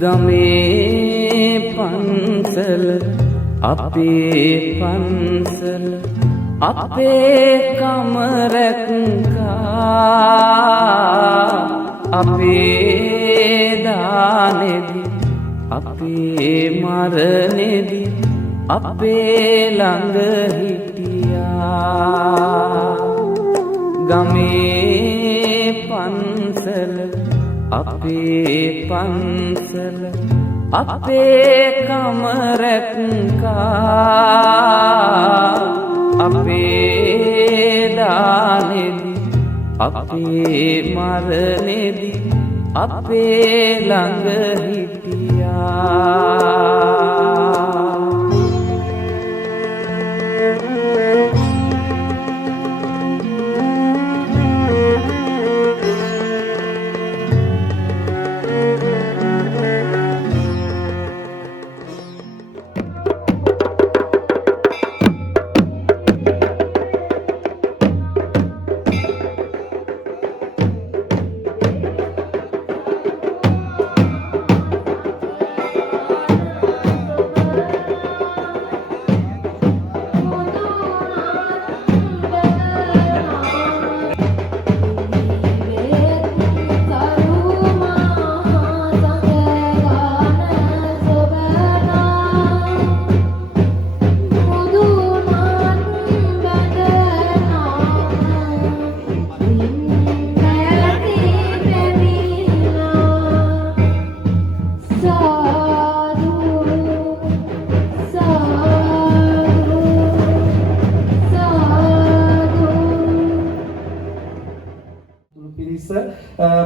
ගමේ පන්සල අපේ පන්සල අපේ කමරක්කා අපේ දානෙදි අපේ මරණෙදි අපේ ළඟ හිටියා ගමේ පන්සල අපේ පන්සල අපේ කමරක්කා අපේ දානෙදි අපේ මරණෙදි අපේ ළඟ හිටියා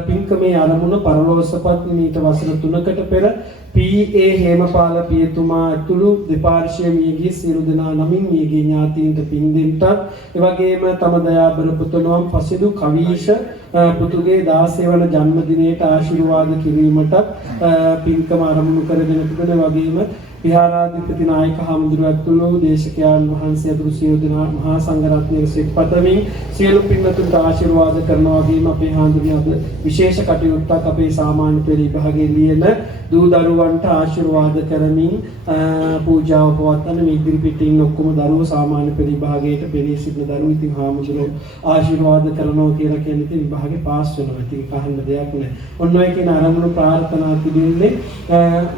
පින්කමේ ආරමුණ පරලෝසපත් නිමිත වසර 3කට පෙර පී.ඒ. හේමපාල පියතුමා ඇතුළු දෙපාර්ශ්වයේ මියගිය සියලු දෙනා නමින් මියගිය ඥාතීන්ට පින් දෙන්නත් එවැගේම තම දයාබර පුතණුවන් පසිදු කවීෂ පුතුගේ 16 වන ජන්මදිනයට ආශිර්වාද කිරීමට පින්කම ආරමුණු කරගෙන තිබෙන වගේම විහාරාධිපති නායක හාමුදුරුවෝ ඇතුළු දේශකයන් වහන්සේ ඇතුළු සියලු දෙනා මහා සංඝරත්නයේ සිට පතමින් සියලු පින්වතුන්ට ආශිර්වාද කරනවා වගේම අපේ හාමුදුරුවෝ අද විශේෂ කටයුත්තක් අපේ සාමාන්‍ය පෙළ විභාගයේ ලියන දූ දරුවන්ට ආශිර්වාද කරමින් පූජාව පවත්වන මේ ඉදිරි පිටින් ඉන්න ඔක්කොම දරුවෝ සාමාන්‍ය පෙළ විභාගයට පෙළී සිටින දරුවෝ ඉතින් හාමුදුරුවෝ ආශිර්වාද කරනවා කියලා කියන්නේ ඉතින් විභාගේ පාස් වෙනවා. ඉතින් කහන්න දෙයක් නෑ. ඔන්න ඔය කියන අරමුණු ප්‍රාර්ථනා තිබෙන්නේ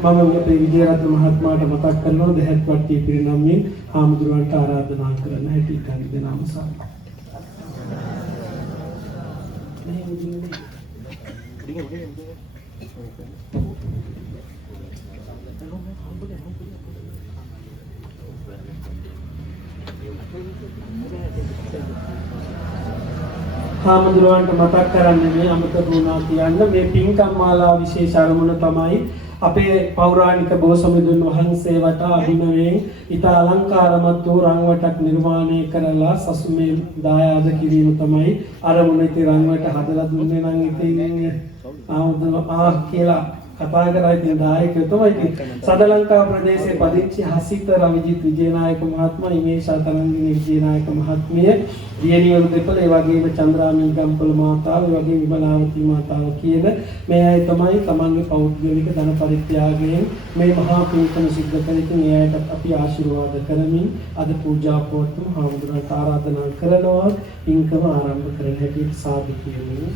මම අපේ විජේරත්න මහත්මයා මතක් කරනවා දෙහත් වට්ටිය පිරිනමමින් හාමුදුරුවන්ට ආරාධනා කරන්න හැටි ඉතින් දෙනාම සාදු. හාමුදුරුවන්ට මතක් කරන්නේ මේ අමතක වුණා කියන්න මේ පින්කම් මාලා විශේෂ අරමුණ තමයි අපේ පෞරාණික බෝසමිඳුන් වහන්සේ වටා අභිනවයෙන් ඉතා අලංකාරමත් වූ රංවටක් නිර්මාණය කරලා සසුමේ දායාද කිරීම තමයි අරමුණ. ඉතින් රංවට හදලා දුන්නේ නම් ඉතින් ආ කියලා කතා කරලා ඉතින් දායකයෝ තමයි. ඉතින් සදලංකා ප්‍රදේශයේ පදිංචි හසිත රවිජිත් විජේනායක මහත්මයා, ඉමේෂා තරංගිනී විජේනායක මහත්මිය, දියණියරු දෙපළ, ඒ වගේම චන්ද්‍රාමී ගම්පල මාතාව, ඒ වගේම විමලාවතී මාතාව කියන මේ අය තමයි තමන්ගේ පෞද්ගලික ධන පරිත්‍යාගයෙන් මේ මහා පින්කම සිද්ධ කරගෙන මේ අයට අපි ආශිර්වාද කරමින් අද පූජා පොත්තු හාමුදුරුවන්ට ආරාධනා කරනවා පින්කම ආරම්භ කරන්න හැටියට සාදු කියමු.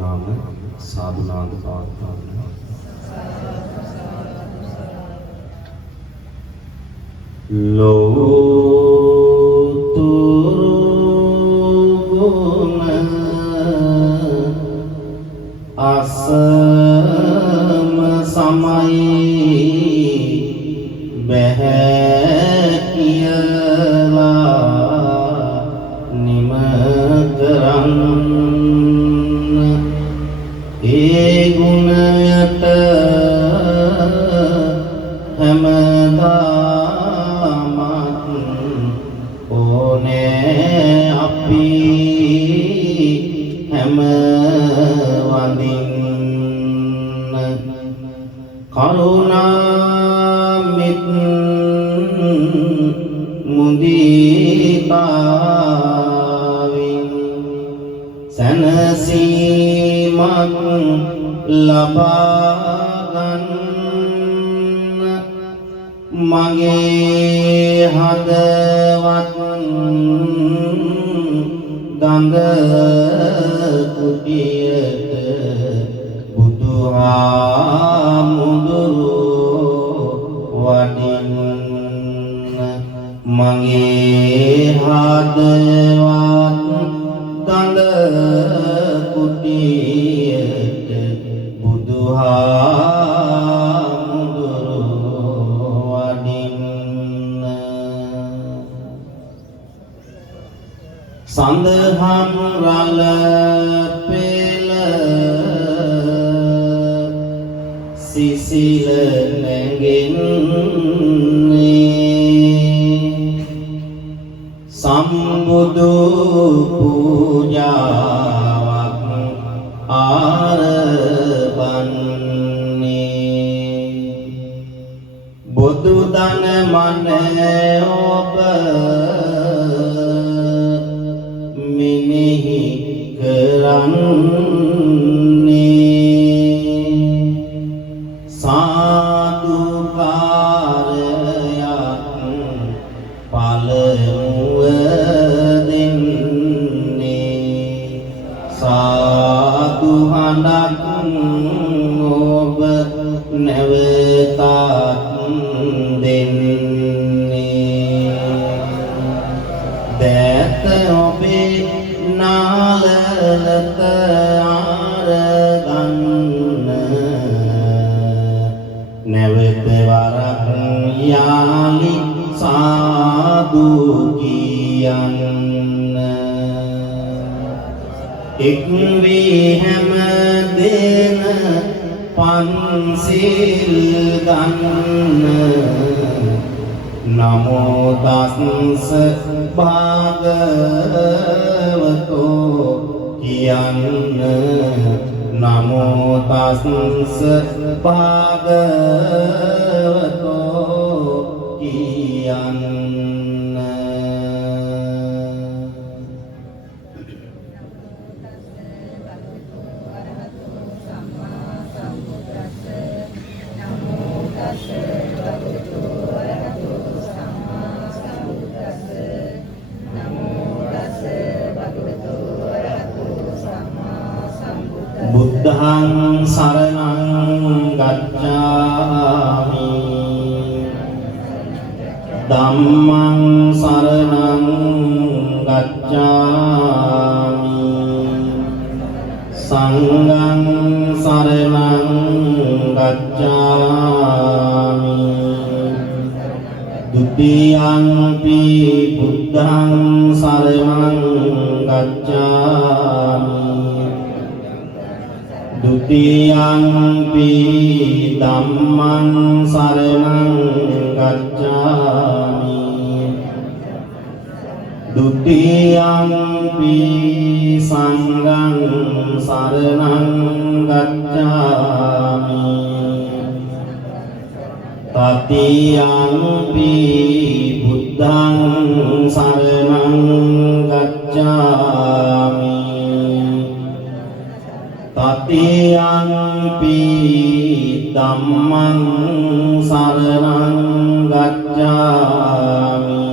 नाम साधुनाथ प्रार्थना लो असम समय बहकियला निमकरन යමක් ලබා ගන්න මගේ හදවත් ගඳ කුටියට බුදුහාමුදුරුවෝ වඩින්න මගේ හදවත් ගඳ කුටියට බුදුහාමුදුරුවෝ වඩින්න සඳහම් රළ පෙළ සිසිල නැගෙන්නේ සම්බුදු පූජාවක් ආරබන්නේ බුදු දන මන ඔබ මෙනෙහි කරන්නේ සාදුකාරයක් පළමුව දෙන්නේ සාදු හඬක් ඔබ නැවතත් දෙන්නේ දැත ඔබේ නාලලත ආරගන්න නැවත වරක් යාලි සාදු කියන්න එක් වී හැම දෙන පන්සිල් ගන්න නමෝ තස්ස භගවතෝ කියන්න නමෝ තස්ස භගවතෝ කියන්න බුද්ධං සරණං ගච්ඡාමි ධම්මං සරණං ගච්ඡාමි සංඝං සරණං ගච්ඡාමි ဒုတိယံ පි බුද්ධං සරණං ගච්ඡාමි Dutiyampi Dhamman Saranang Gacchami Dutiyampi Sanghang Saranang Gacchami Tatiyampi Buddhang Saranang Gacchami Tatiyampi Dhammang Saranang Gacchami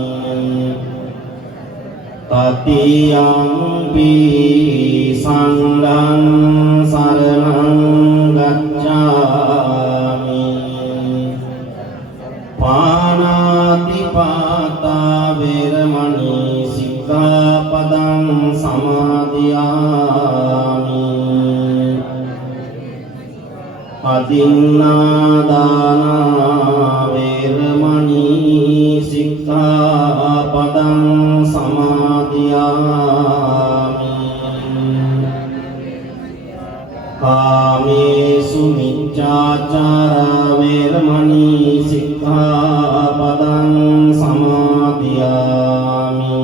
Tatiyampi Sanghang Saranang Gacchami Panatipata Veramani Sikkhapadang Samadhiyami Adinādāna Veramani Sikkhapadang Samadhiyami Kāmesu Miccācara Veramani Sikkhapadang Samadhiyami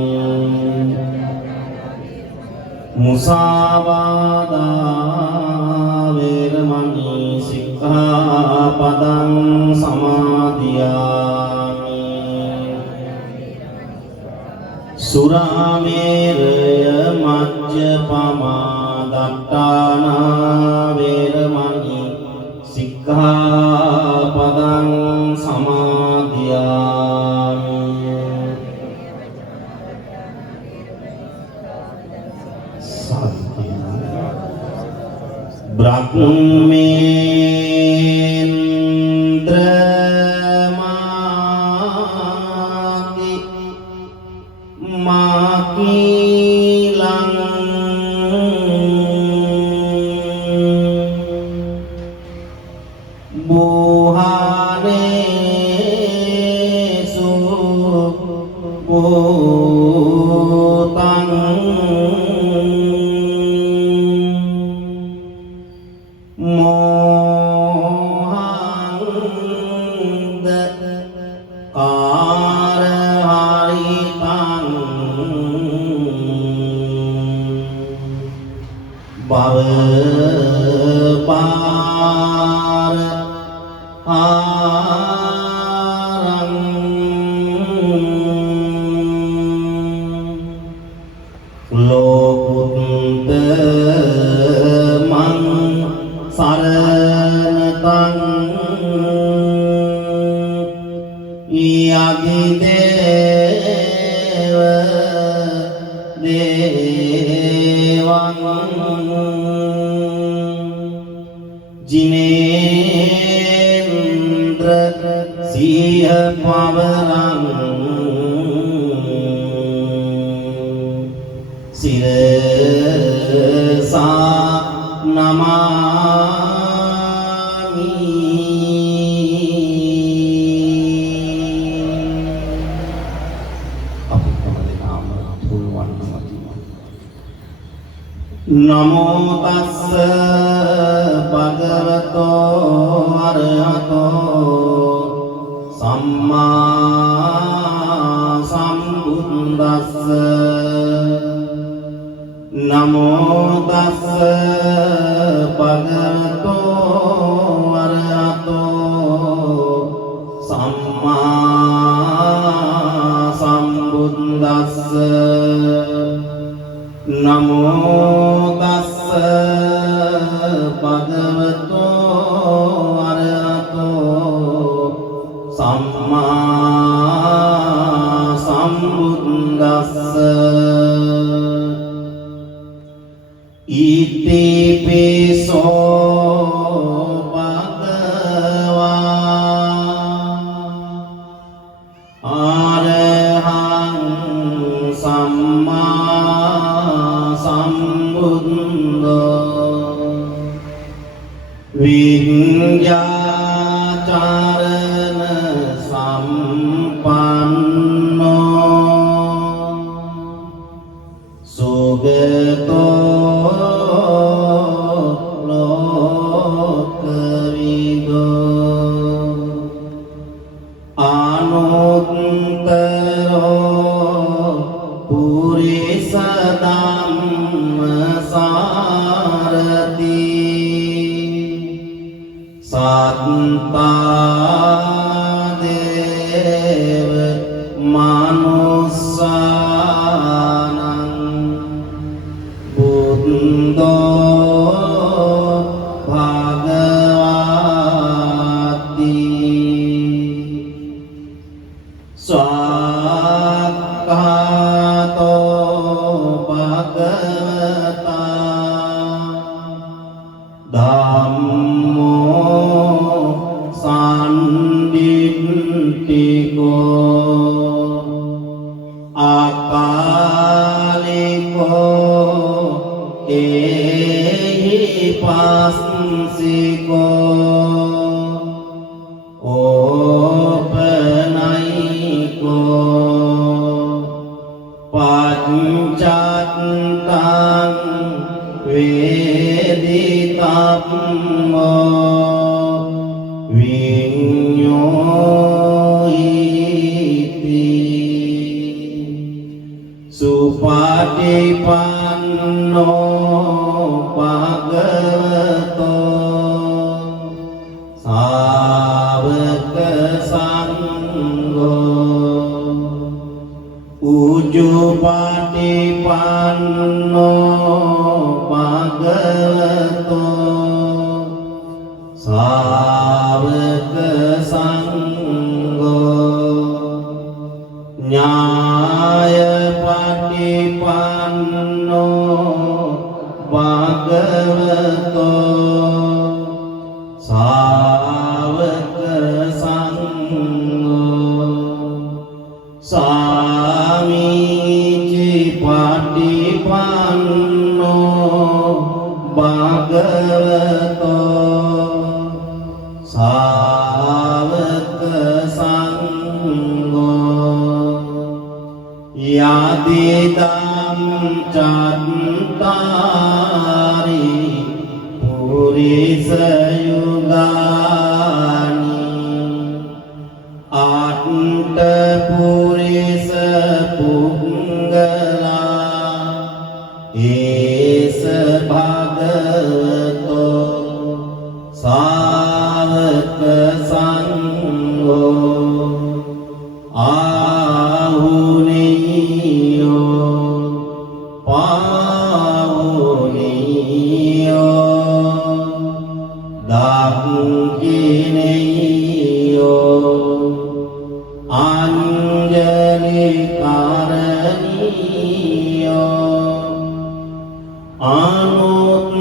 Musāvādā Veramani Sikkhapadang Samadhiyami Surameraya Majjapama Dattana පදං සමාදියාමි බ්‍රහ්මේන්ද්‍ර මාති මාකීලං බුහානේසු භූතං මොහං කාරහරිතං භවපාර ආරං ලෝකුත්තමං සරණතං යදිදේව දේවං ජිනේන්ද්‍ර සිහ පවරං සිරසා නමාමි අපි තමයි නාම පුල්වන් නමෝ තස්ස භගවතෝ අරහතෝ සම්මා සම්බුද්දස්ස නමෝ තස්ස භගවතෝ අරහතෝ සම්මා සම්බුද්දස්ස නමෝ තස්ස භගවතෝ අරහතෝ සම්මා සම්බුද්දස්ස ඉතිපිසෝ භගවා අරහං සම්මා සම්බුද්ධෝ විඤ්ඤාචරණ සම්පන්නෝ සුගතෝ ලෝකවිදෝ අනුත්තරෝ පුරිස ධම්මසාරති සත්තා දේව මනුස්සානං බුද්ධෝ භගවති ස්වාක්ඛාතෝ භගවතා ධම්මෝ සම්දිත්තිකෝ අකාලිකෝ එහි පස්සිකෝ ඕපනයිකෝ පච්චත්තං වේදිතම්මෝ විඤ්ඤෝයිති සුපටිපන්නෝ භගවතෝ සාවක සංඝෝ උජුපටිපන්නෝ භගවතෝ සාවක භගවතෝ සාවක සංඝෝ සාමීචි පටිපන්නෝ භගවතෝ සාවක සංඝෝ යදිදං චත්තාරි පුරිස යුගානි අට්ඨ පුරිස පුංගලා ඒස භගවතෝ සාවක සංඝෝ ආහුනීයෝ පාහුනීයෝ දක්ඛිනීයෝ අංජලි කරණීයෝ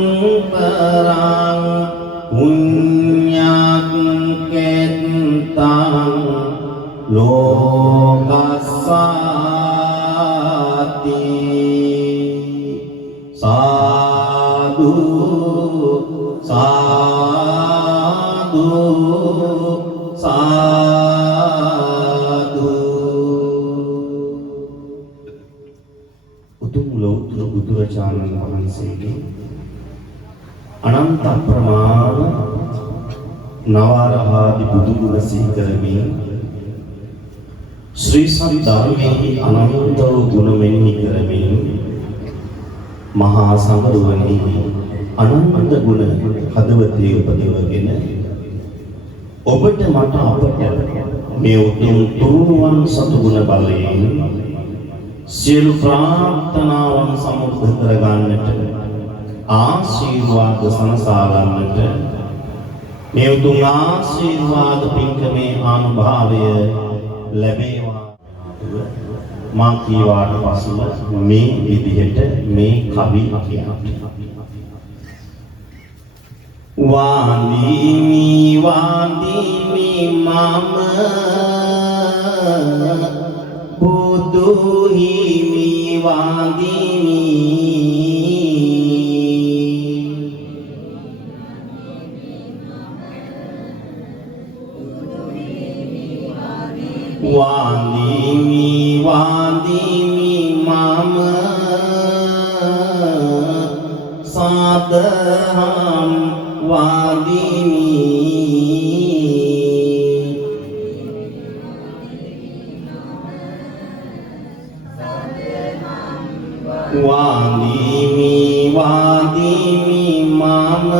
අනුත්තරං පුඤ්ඤක්ඛෙත්තං ලෝකස්සාති සාදු සාදු සාදු උතුම් ලෝතුර බුදුරජාණන් වහන්සේගේ අනන්ත ප්‍රමාණ නවරහාදි බුදු ගුණ සිහි කරමින් ශ්‍රී සද්ධර්මයේ අනන්ත ගුණ මෙනෙහි කරමින් මහා සංඝරුවනේ අනන්ත ගුණ හදවතේ උපදවගෙන ඔබට මට අපට මේ උතුම් තුරුවන් සතුගුණ බලයෙන් සියලු ප්‍රාර්ථනාවන් සමුර්ථ කරගන්නට ආශිර්වාද සනසාගන්නට මේ උතුම් ආශිර්වාද පින්කමේ අනුභවය ලැබේවා මා කීවාට පසුව මේ විදිහට මේ කවි කියනවා වාන්දිමි වාන්දිමි මම බුදු හිමි වාන්දිමි වාන්දිමි වාන්දිමි මම සාදහම් වාන්දිමි වාන්දිමි වාන්දිමි මම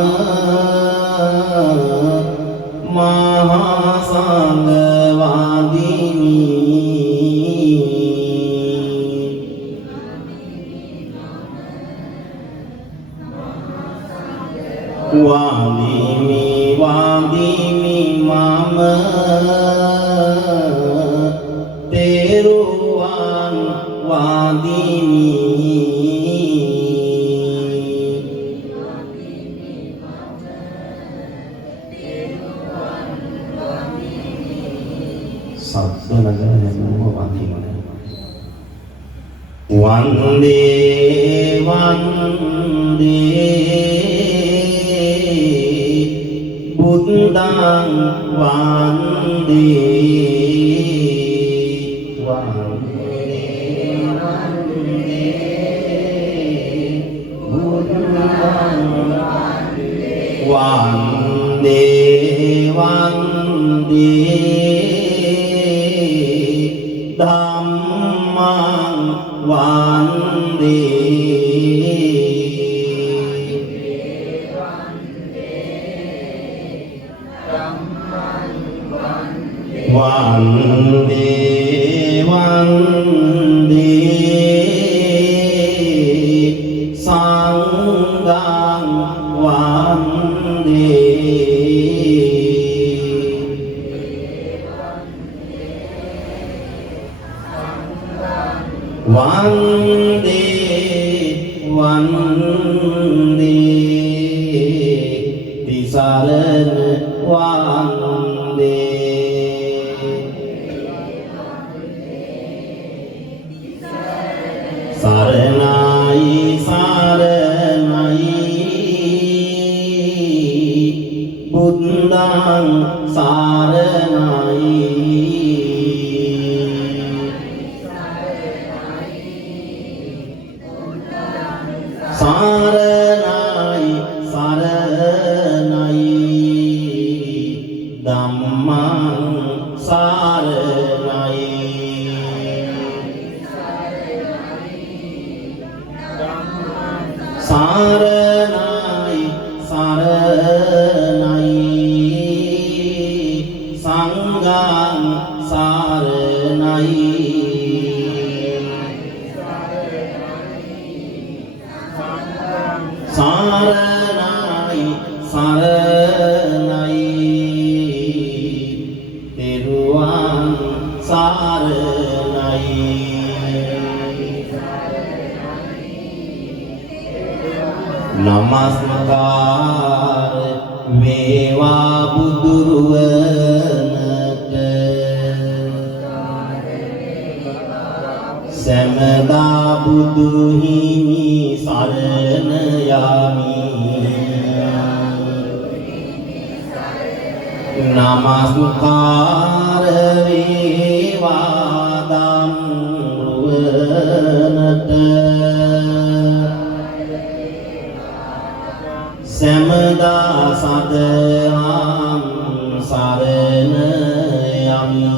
මහා සංඝ වාන්දිමි වාන්දිමි වාන්දිමි මම තෙරුවන් වාන්දිමි වන්දේ වන්දේ බුද්ධං වන්දේ වන්දේ වන්දේ ධම්මං වන්දේ වන්දේ වන්දේ සංඝං වන්දේ වන්දේ වන්දේ තිසරණ වන්දේ සරණයි සරණයි බුද්ධං සරණයි සරණයි සරණයි ධම්මං සරණයි සරණයි සරණයි සංඝං සරණයි සරණයි සරණයි තෙරුවන් සරණයි නමස්කාර වේවා බුදුරුවනට සමදා බුදු හිමි සරණ යමි නමස්කාර වේවා දම්රුවනට සමදා සදහම් සරණ යමි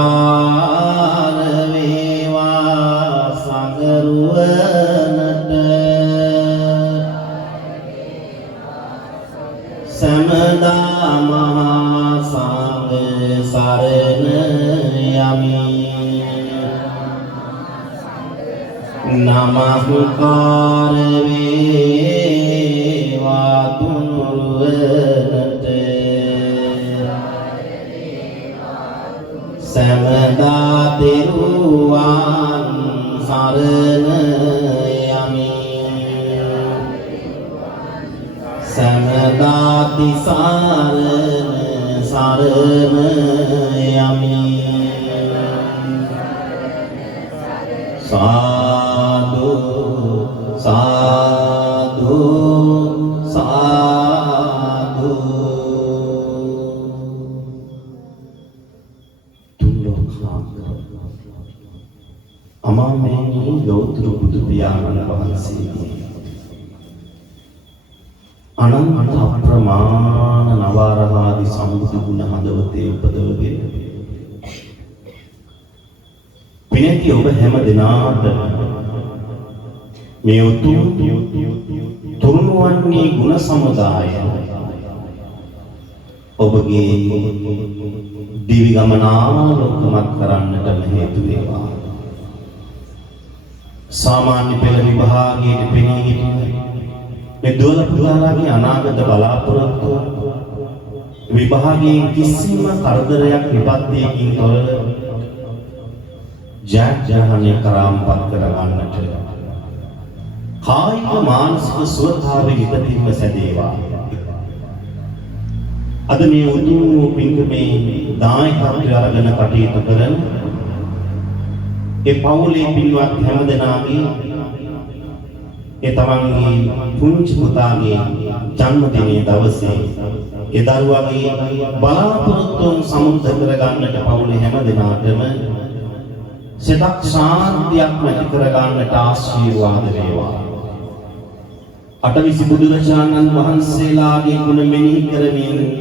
නමස්කාර වේවා සගරුවනට සමදා මහා සංඝ සරණ යමි නමස්කාර වේවා තුනුරුවනට සමදා තෙරුවන් සරණ යමි සමදා තිසරණ සරණ යමි සාදු සාදු සාදු අමාමේනී ගෞතම බුදු පියාණන් වහන්සේගේ අනන්ත අප්‍රමාණ නවරහාදී සම්බුදු ගුණ හදවතේ උපදවගෙන පිනැති ඔබ හැම දිනාට මේ උතුම් තුරුණුවන්ගේ ගුණ සමුදාය ඔබගේ දිවි ගමන ආලෝකමත් කරන්නට හේතු වේවා. සාමාන්‍ය පෙළ විභාගයේ පෙනී සිටින මේ දුවල පුතාලාගේ අනාගත බලාපොරොත්තු විභාගයේ කිසිම කරදරයක් විපත්තියකින් තොරව ජයග්‍රහණය කරාම්පත් කරගන්නට කායික මානසික සුවතාවේ හිතින්ම සැදේවා. අද මේ උතුම් පින්කමේ දායකත්වය අරගෙන කටයුතු කරන ඒ පවුලේ පින්වත් හැමදෙනාගේ ඒ තමන්ගේ පුංචි පුතාගේ ජන්මදිනයේ දවසේ ඒ දරුවාගේ බලාපොරොත්තුන් සමුද්ද කරගන්නට පවුලේ හැමදෙනාටම සිතක් ශාන්තියක් ඇති කරගන්නට ආශිර්වාද වේවා. අටවිසි බුදුරජාණන් වහන්සේලාගේ ගුණ මෙනෙහි කරමින්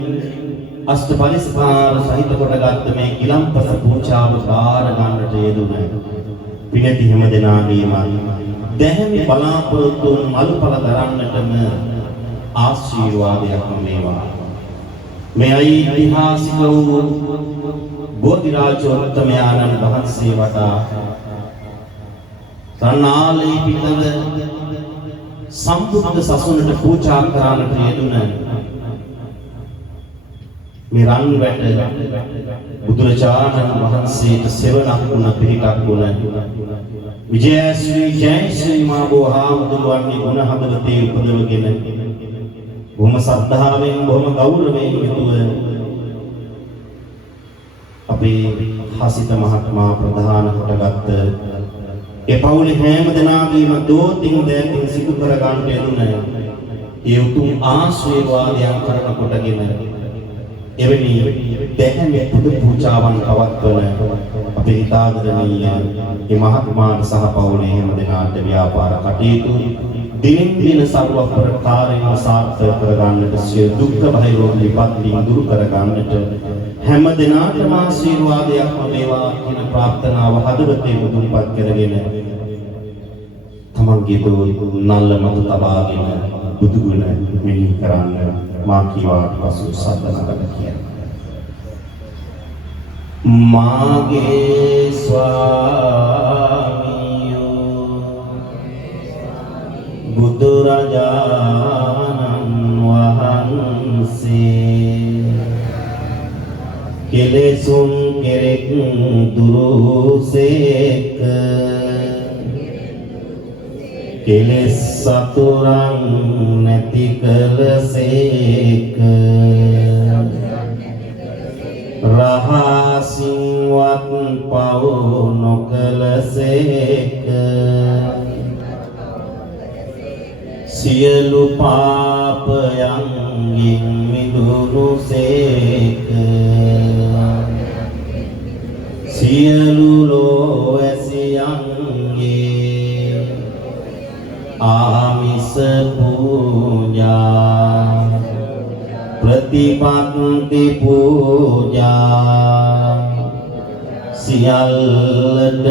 අෂ්ට පරිස්කාර සහිත කොටගත් මේ කිලම්පස පූජාව බාර ගන්නට යෙදුන පිනැති හැම දෙනාගේම දැහැමි බලාපොරොත්තුන් මල්පල දරන්නටම ආශිර්වාදයක් වේවා. මේ ඓතිහාසික වූ බෝධිරාජෝත්තමයාණන් වහන්සේ වටා රණාලේ පිටව සම්බුද්ධ සසුනට පූජා කරන්නට යෙදුන මේ රන් වැට බුදුරජාණන් වහන්සේට සෙවණක් වුණ පිළිටක් වුණ විජයශ්‍රී ජයශ්‍රී මා බෝහාමුදුරුවන්ගේ ගුණ හදවතේ උපදවගෙන බොහොම ශ්‍රද්ධාවෙන් බොහොම ගෞරවයෙන් යුතුව අපේ හසිත මහත්මයා ප්‍රධාන කොටගත් ඒ පවුලේ හැම දෙනාගේම දෝතින් දැතින් සිදු කර ගන්නට යෙදුණ ඒ උතුම් ආශිර්වාදයන් කරන කොටගෙන එවැනි දැහැමි පුදු පූජාවන් පවත්වන අපේ හිතාදරණීය මේ මහත්මයාට සහ පවුලේ හැම දෙනාට ව්‍යාපාර කටයුතු දිනින් දින සර්ව ප්‍රකාරයෙන් සාර්ථක කර ගන්නට සියලු දුක්ඛ භය රෝග විපත්ති දුරු කර ගන්නට හැම දිනාටම ආශිර්වාදයක්ම වේවා කියන ප්‍රාර්ථනාව හදවතේ මුදුන්පත් කරගෙන තමන්ගේ නල්ල මත තබාගෙන බුදු ගුණ මෙහි කරන්න මා කීවාට පසු සද්දනකට කියන මාගේ ස්වාමියෝ බුදුරජාණන් වහන්සේ කෙලෙසුන් කෙරෙක් දුරුසේක කෙලෙස් සතුරන් නැති කළසේක රහසින්වත් පව නොකළසේක සියලු පාපයන්ගෙන් මිදුණුසේක සියලු ලෝවැසියන්ගේ ආමිස පූජා ප්‍රතිපත්ති පූජා සියල්ලටම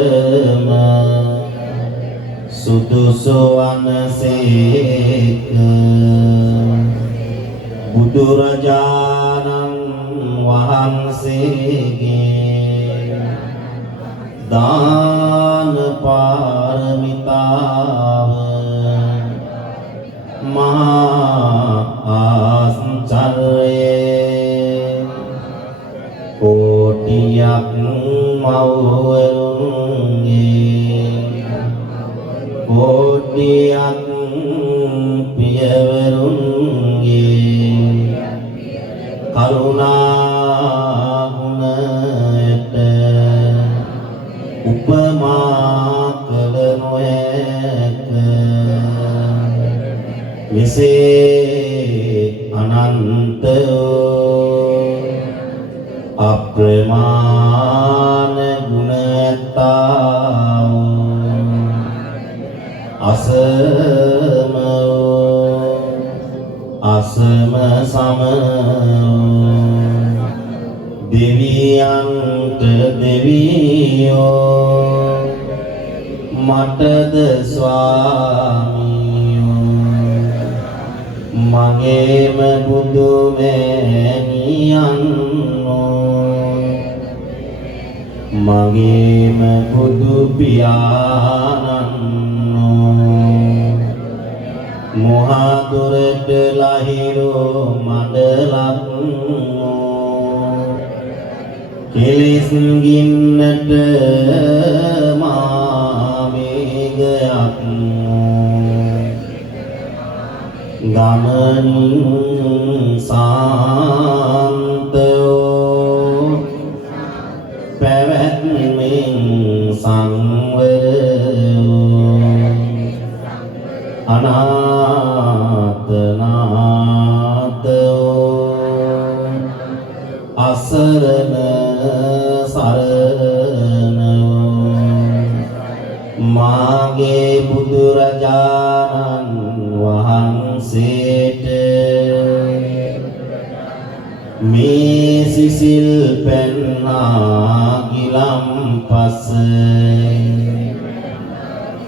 සුදුසු වනසේක බුදුරජාණන් වහන්සේගේ දාන පාරමිතාව මහා ආශ්චර්යයේ කෝටියක් මව්වරුන්ගේ කෝටියක් පියවරුන්ගේ කරුණා ගුණයට උපමා කළ නොහැක විසේ අනන්ත අප්‍රමාණ ගුණතා අසම අසම සම දෙවියන්ට දෙවියෝ මටද ස්වාමියෝ මගේම බුදු මෑණියන්ෝ මගේම බුදු පියාණන්ෝ මොහදුරට ලහිරෝ මඩලක්නෝ කෙලෙස් ගින්නට මාවේගයක් ගමනින් සාන්තෝ පැවැත්මෙන් සංවරෝ අනාථනාථෝ අසරණ සරණෝ මාගේ බුදුරජාණන් වහන්සේට මේ සිසිල් පෙන්නා ගිලම්පස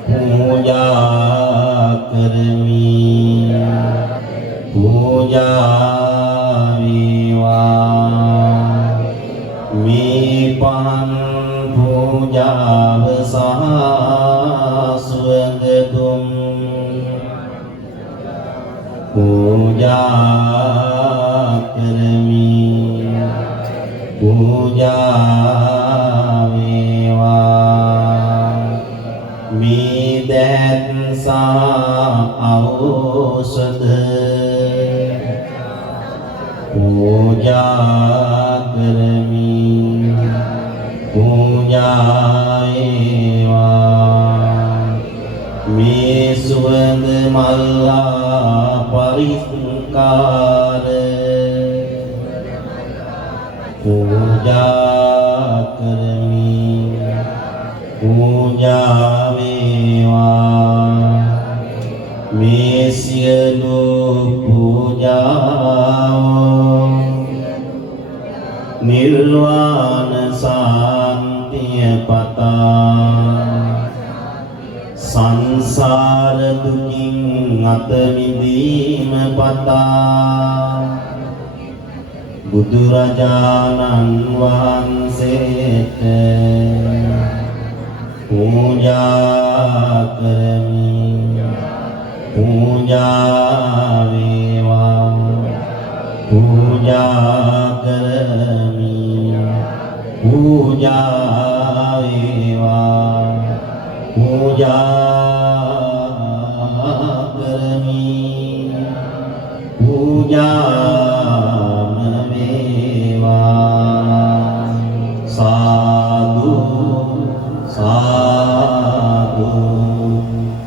පූජා කරමි පූජා වේවා මේ පහන් පූජාව සහ සුවඳ දුම් පූජා කරමි පූජා වේවා මේ දැත් සා ඖෂධ පූජා කරමි පූජා වේවා මේ සුවඳ මල්ලා පරිස්කාර පූජා කරමි පූජා වේවා මේ සියලු පූජාව නිර්වාණ සාන්තිය පතා සංසාර දුකින් අත මිදීම පතා බුදුරජාණන් වහන්සේට පූජා කරමි පූජා වේවා පූජා කරමි පූජා වේවා පූජා කරමි පූජාම වේවා සාදු සාදු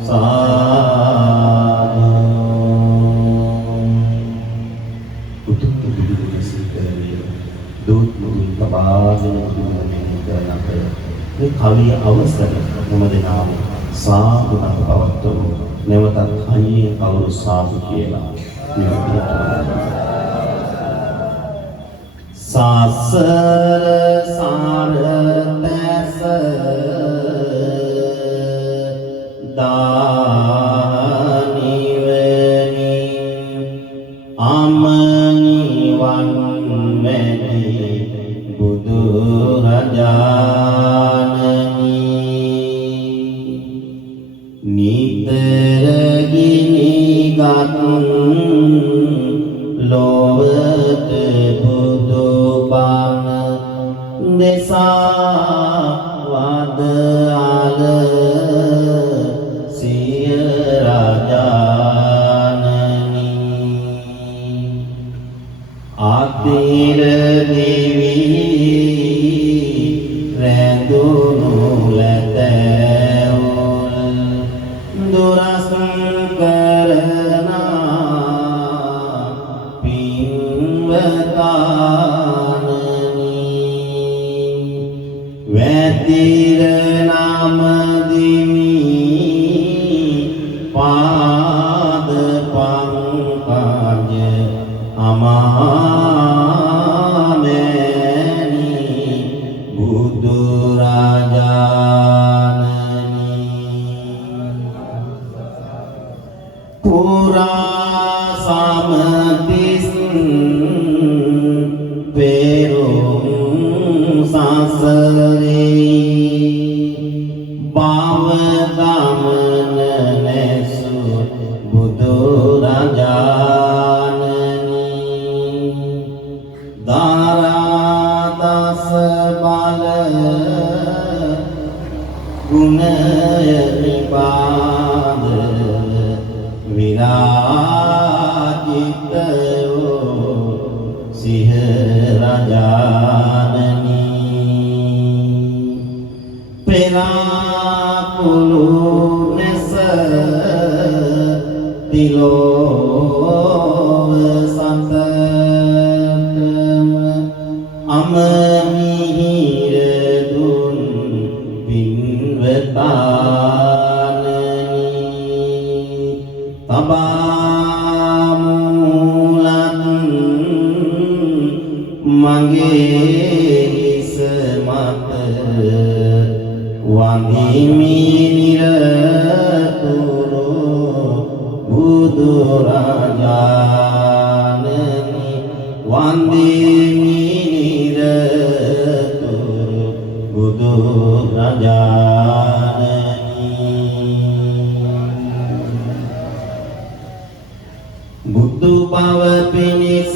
සාදු උතුම් පිළිවෙල සිද්ධ දෝත් මුලින් තබාගෙන මෙහි කරන අතර මේ කවිය අවසර මොම දෙනාම සාදු නම් පවත්වමු නැවතත් හයියෙන් කවුරු සාදු කියලා සසර සාරතස දානිවනි අමනිවන් මෙහි බුදු රජාණනි නිතර ගිනිගත් ලෝවට බුදු බණ දෙසා වද ආල සිය රජාණනි ආතිර දෙවි රැඳුණු ලැතැවුල් දුරස්න් කරනා පින්වතානනි වැතිර නාම දිමි පාද පංකජ අමාමෑණි බුදු රජාණනි පුරා සමතිස් පෙරුම් සසරේ භව ගමන නැසු බුදු රජාණනි දාරාදස බල ගුණය නිපාද විරාජිතයෝ සිහ රජාණනි පෙරාකුළු නැස තිලෝව සතටම අමමිහිර දුන් පින්වතානනි තබාමුලත් මගේ හිස මත වඳිමි නිරතුරු බුදු රජාණනි වඳිමි නිරතුරු බුදු රජාණනි බුදු බව පිණිස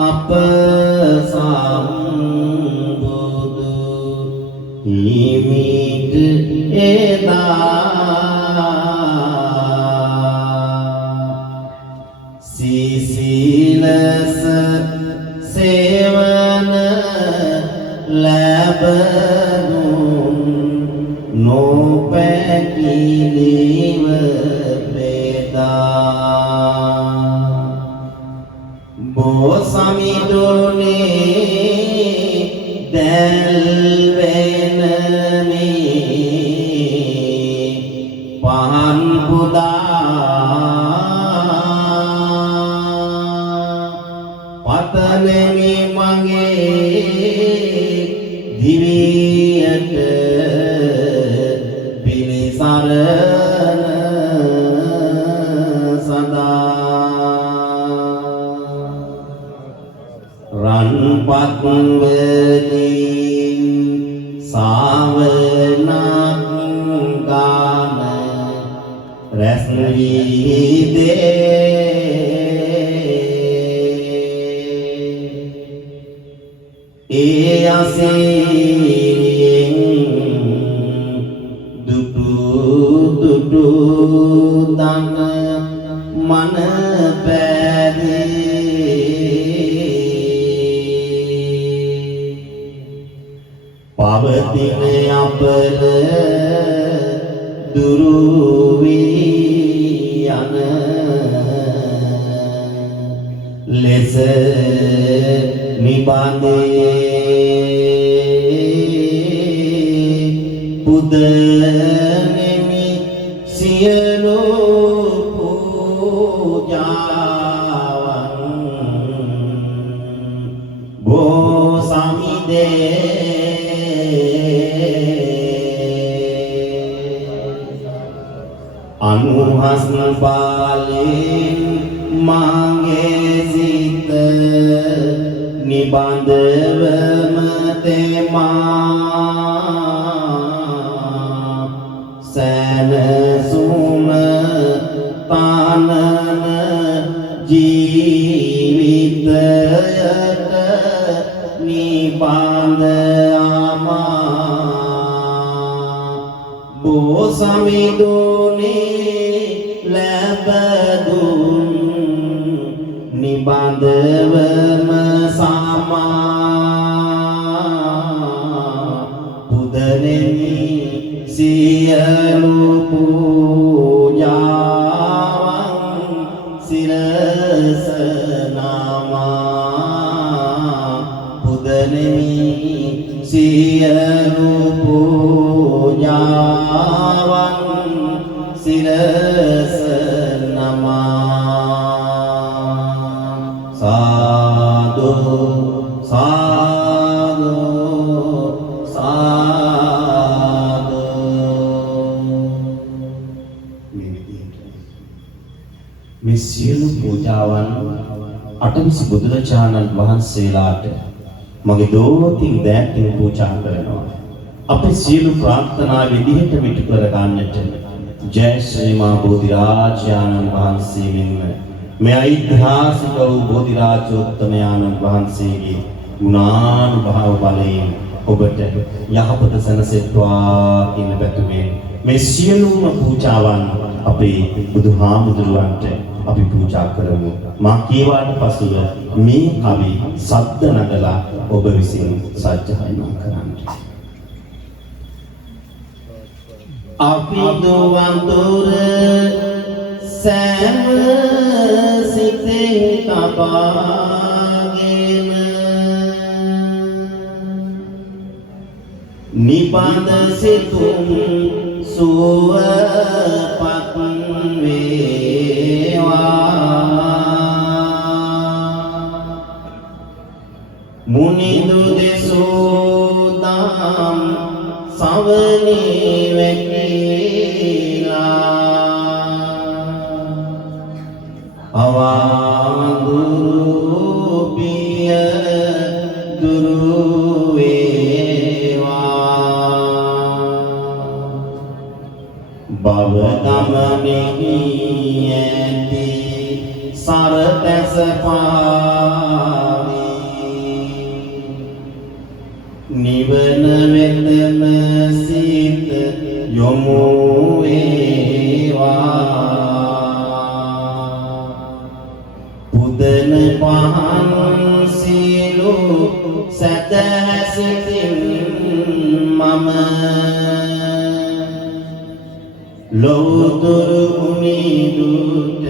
අප හිමිට එදා සිසිලස සේවන ලැබනු නොපැකිලිව පෙදා බෝසමිඳුනේ දැල්වෙන මේ පහන් පුදා පතනෙමි මගේ දිවියට පිළිසරණ සදා රන්පත් වලින් සාවනක් ගාන රැස් වී දේ ඒ අසීරියෙන් දුටු දන මන පවතින අපල දුරු වී යන ලෙස නිබඳේ පුදනෙමි සියලු පූජාවන් බෝසමිදේ අනුහස් පාලෙන් මාගේ සිත නිබඳවම තෙමා සැනසුම පානන ජීවිතයට නිබඳ ආමා බෝසමිඳුනේ ලැබදුන් නිබඳවම සමා පුදනෙමි සියලු පූජාවන් සිරස නමා පුදනෙමි සියලු පූජාවන් සිරස නමා සාදු සාදු සාදු මේ සියලු පූජාවන් අටවිසි බුදුරජාණන් වහන්සේලාට මගේ දෝතින් දෑතින් පූජා කරනවා. අපේ සියලු ප්‍රාර්ථනා විදිහට මිට කර ගන්නට ජය ශ්‍රී මා බෝධිරාජාණන් වහන්සේ මෙන්ම මේ ඓතිහාසික වූ බෝධිරාජෝත්තමයාණන් වහන්සේගේ ගුණානුභාව බලයෙන් ඔබට යහපත සැනසෙත්වා කියන පැතුමෙන් මේ සියලුම පූජාවන් අපේ බුදුහාමුදුරුවන්ට අපි පූජා කරමු. මා කීවාට පසුව මේ කවි සද්ද නගලා ඔබ විසින් සජ්ජායනා කරන්න. අපි දුවන්තොර සෑම සිතෙන් තබාගෙන නිබඳ සිතුම් සුවපත් වේවා මුනිඳු දෙසෝදාම් සවනේ වැකිලා අවාඳුරු පිය දුරු වේවා භව ගමනේ ඇති සරතැස පාවී නිවන වෙතම සිත යොමු වේවා පුදන පහන් සීලු සතහසිතින් මම ලෝතුරු උනිදුට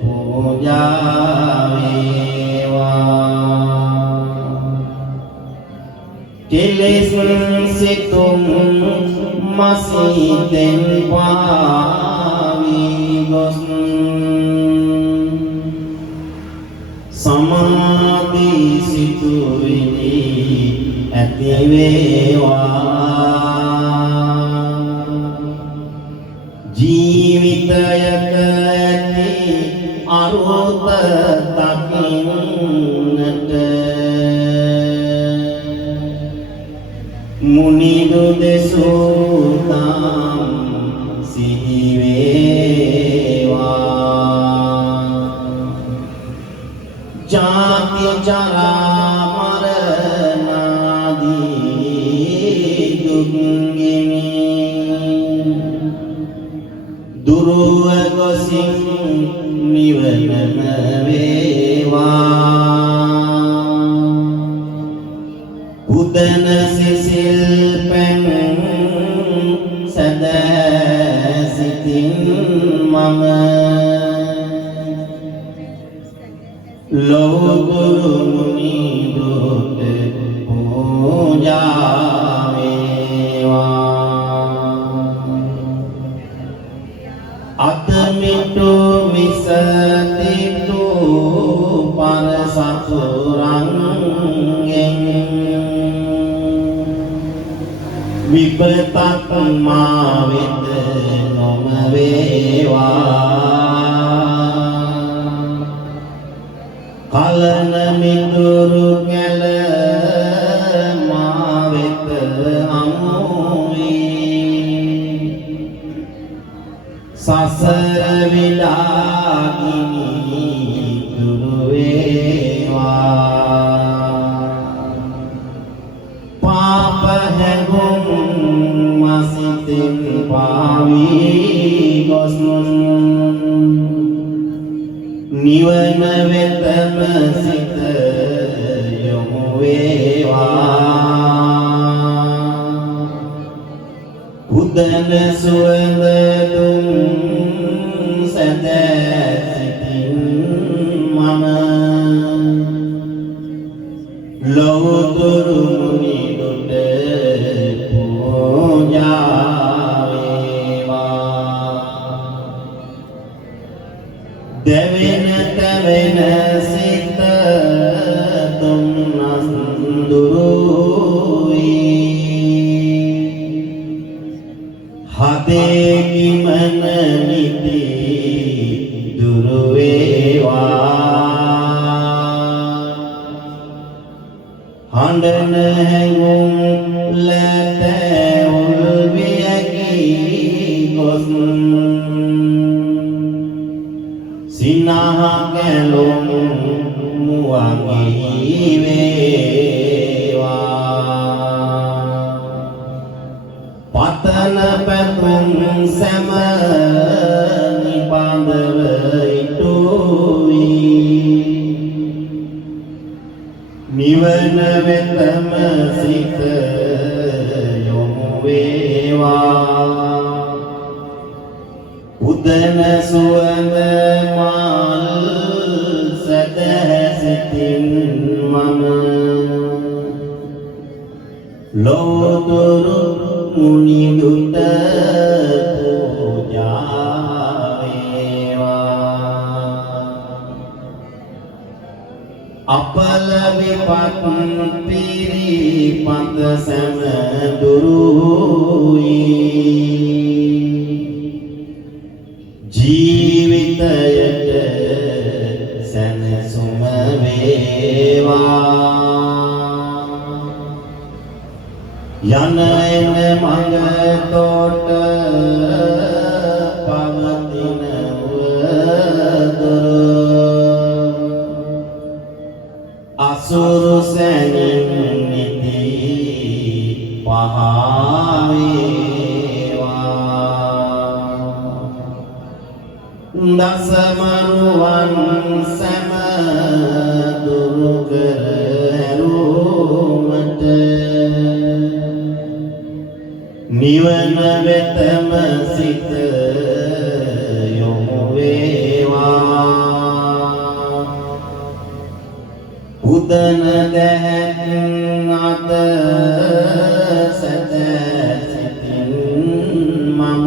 පූජා වේවා කෙලෙස් සිතුම් මසිතෙන් පාවි ගොස් සමාධි සිතුවිලි ඇති වේවා ජීවිතයක ඇති අරුත දකින්නට මුනිදු දෙසෝතම් සිහි වේවා ජාති ජරා මරණාදී දුක්ගිනි දුරුව ගොසින් නිවනම වේවා පුදන සිසිල් පැන් සදසිතින් මම ලෝකුරු මුනිදුට පූජා වේවා අතමිටු විසතිතු පර සතුරන්ගෙන් විපතක් මා වෙත නොම වේවා කලන මිතුරු ගැල මා වෙත හමු වී සසර විලාගිනි දුරු වේවා පාප හැඟුම් මසිතින් පාවි ගොස් නිවන වෙතම සිත යොමු වේවා පුදන සුවඳ දුම් සදසිතින් මම ලෝතුරු මුනිදුට පූජා වේවා දෙවෙන තවෙන සිත තුම්නස් දුරුවී හදේ කිමන නිති දුරු වේවා හඬන හැඟුම් ලැත උල්වියකි ගොස් සිනහ කැලුම් මුවගී වේවා පතන පැතුම් සැම නිබඳව ඉටුවී නිවන වෙතම සිත යොමු වේවා උදන සුවඳ මල් සදසිතින් මම ලෝතුරු මුනිදුට පූජා වේවා අපල විපත් පිරිපත සැම දුරුවී ජීවිතයට සැනසුම වේවා යන එන මඟ තොට පවතින අසුරු සැනින් නිති දසමරුවන් සැම දුරු කර ඇරුමට නිවන වෙතම සිත යොමු වේවා උදන දැහැත් අත සැත සිතින් මම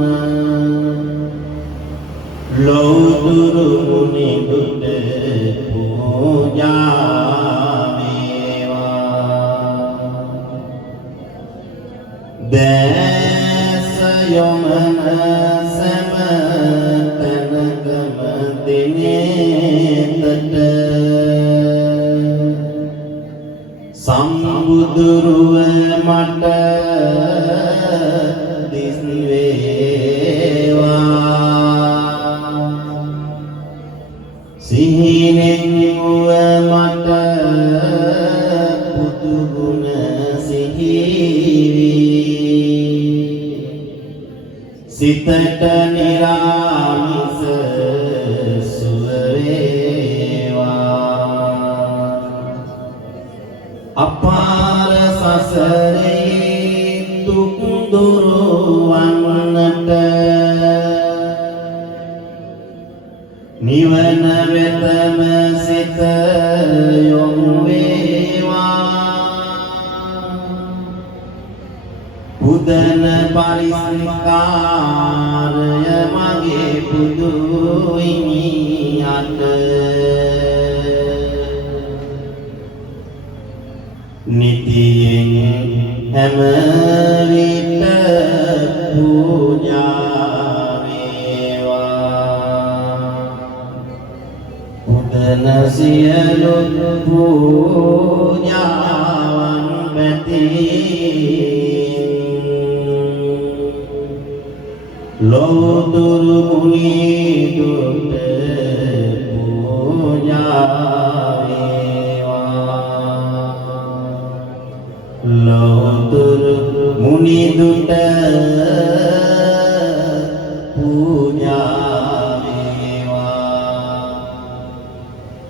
ලෞදුරු මුනි බුද්ධ පූජා වේවා දැස යොමන සම තනකම දිනේතට සම්බුදුරුව මට දිස් වේවා සිහිනෙන් වූ මට පුතු ගුණ සිහිවි සිතට නිරාමිස සුව වේවා අපාර සසරේ දුක් දුරු වන්නට නිවන වෙතම සිත යොමු වේවා පුදන පරිස්කාරය මගේ පුදු හිමියට නිතියෙන් හැම විට පූජා සියලු පූජාවන් පැතින් ලෝතුරු මුනි දුට පූජා වේවා ලෝතුරු මුනි දුට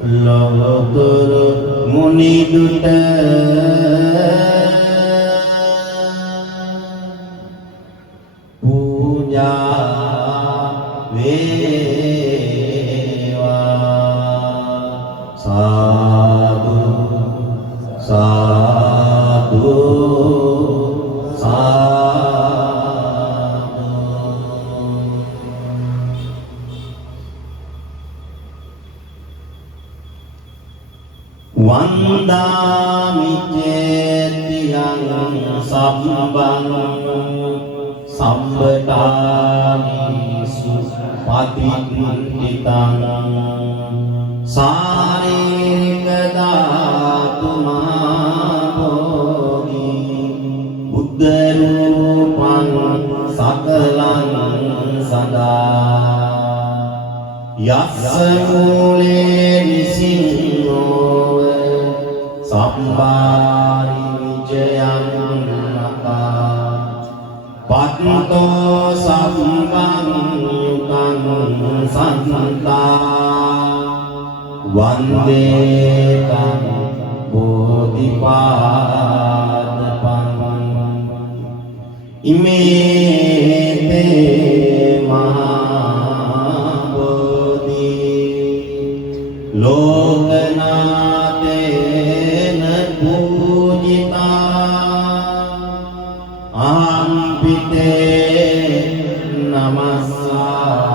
ලෝතුරු මුනි දුට පූජා වේවා සාදු සාදු වන්දාමි චේතියං සම්බං සම්බතානි සුපතිත්තිතං සාරික ධාතුමා බෝධි බුද්ධ රූපං සකලං සදා යස්ස මූලේ නිසින්නෝ සම්බාරි විජයං නතා පත්තෝ සම්බං යුගං සන්තා වන්දේ තං බෝධිපාදපං ඉමේ තේ මහා බෝධි ලෝකනාතේන පූජිතා අම්පිතේ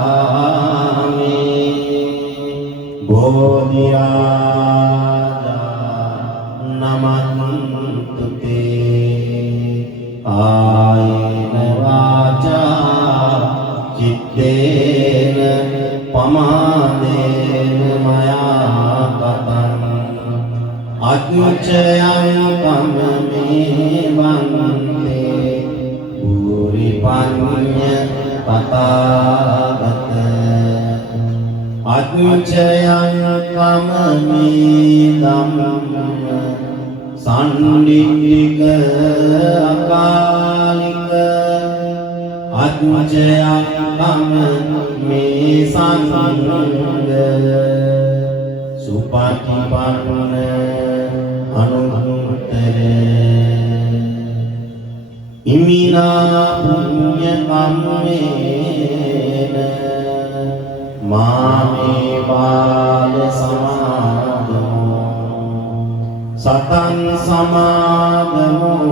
නමස්සාමි බෝධි රාජා නමන්තුතේ ආයන වාචා චිත්තේන පමාදේන මයා කතං අච්චයං කම්මේ වන්තේ පුරි පඤ්ඤ පතාගත අච්චයං කම්මේ ධම්ම සම්නික්ක අකා පච්චයං මේ සංඝ සුපටිපන්න අනුත්තර ඉමිනා පුඤ්ඤ කම්මේන මාමේ බාල සමාදමෝ සතං සමාදමෝ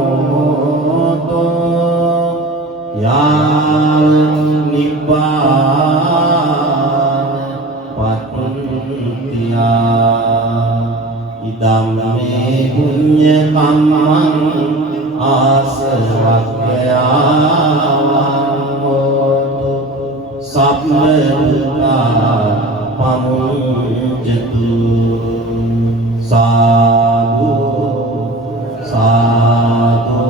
යා නිබ්බාන පත්තියා ඉදම් මේ පුඤ්ඤ කම්මං ආසවක්ඛයාවෝ සබ්බදා පමුඤ්ජතු සාදු සාදු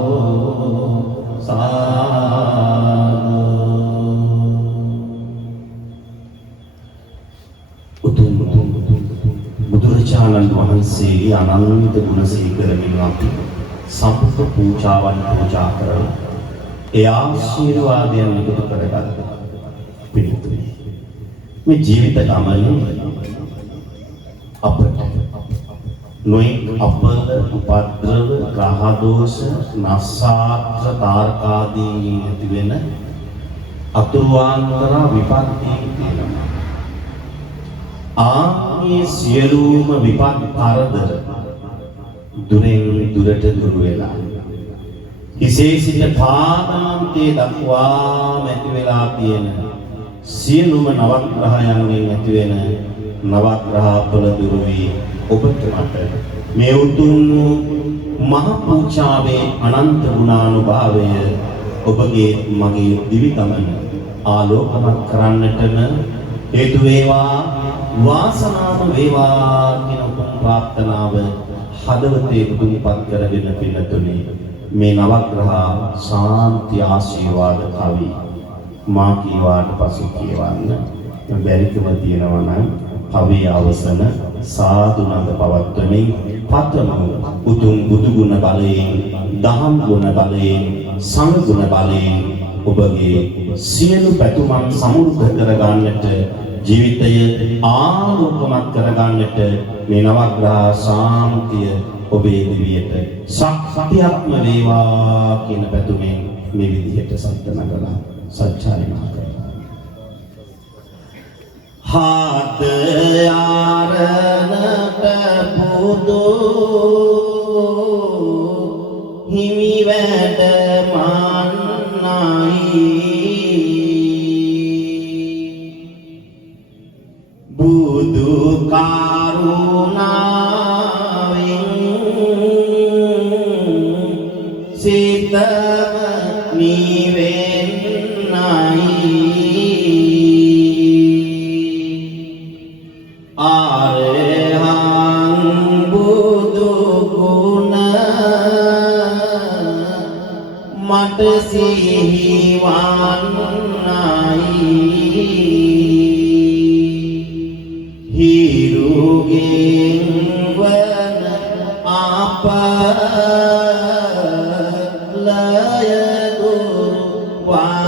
සාදු උතුම් බුදුරජාණන් වහන්සේගේ අනන්ත ගුණ සීකරමින් අපි සම්පත පූජාවන් පූජා කරන ඒ ආශිර්වාදයන් එකතු කරගත්ත පිළිතුරු මේ ජීවිත ගමනේ අපට නොයෙක් අපල උපද්‍රව ග්‍රහ දෝෂ නස්සාත්‍ර තාරකාදී ඇති වෙන අතුරුවාන්තර විපත්ති තියෙනවා. ආයේ සියලුම විපත් කරදර දුරෙන් දුරට දුර වෙලා විශේෂිත පාදාන්තයේ දක්වා ඇති වෙලා තියෙන සියලුම නවග්‍රහයන්ගෙන් ඇති වෙන නවග්‍රහවල දුර වී ඔබට මට මේ උතුම් මහ පූජාවේ අනන්ත ගුණානුභාවය ඔබගේ මගේ දිවි ගමන ආලෝකමත් කරන්නටම හේතු වේවා වාසනාව වේවා කියන උතුම් ප්‍රාර්ථනාව හදවතේ මුදුන්පත් කරගෙන පින්නතුනේ මේ නවග්‍රහ ශාන්ති ආශිර්වාද කවි මා කීවාට පසු කියවන්න බැරිකම තියෙනවා නම් කවිය අවසන සාදු නන්ද පවත්වමින් පතමු උතුම් බුදු ගුණ බලයෙන් දහම් ගුණ බලයෙන් සංඝ ගුණ බලයෙන් ඔබගේ සියලු පැතුමන් සමෘද්ධ කරගන්නට ජීවිතය ආරෝග්‍යමත් කරගන්නට මේ නවග්‍රහ ශාන්තිය ඔබේ දිවියට ශක්තියක්ම වේවා කියන පැතුමෙන් මේ විදිහට සත්‍යනගලා සත්‍යයනා කරනවා. හාත ආරණට පුදු හිමි වැඩ මන්නයි බුදු කරුණාවෙන් සිතම නිවෙන්නයි ආරහං බුදු ගුණ මට සිහිවන්නයි හිරුගෙන් වන අපලය දුර්වන්නයි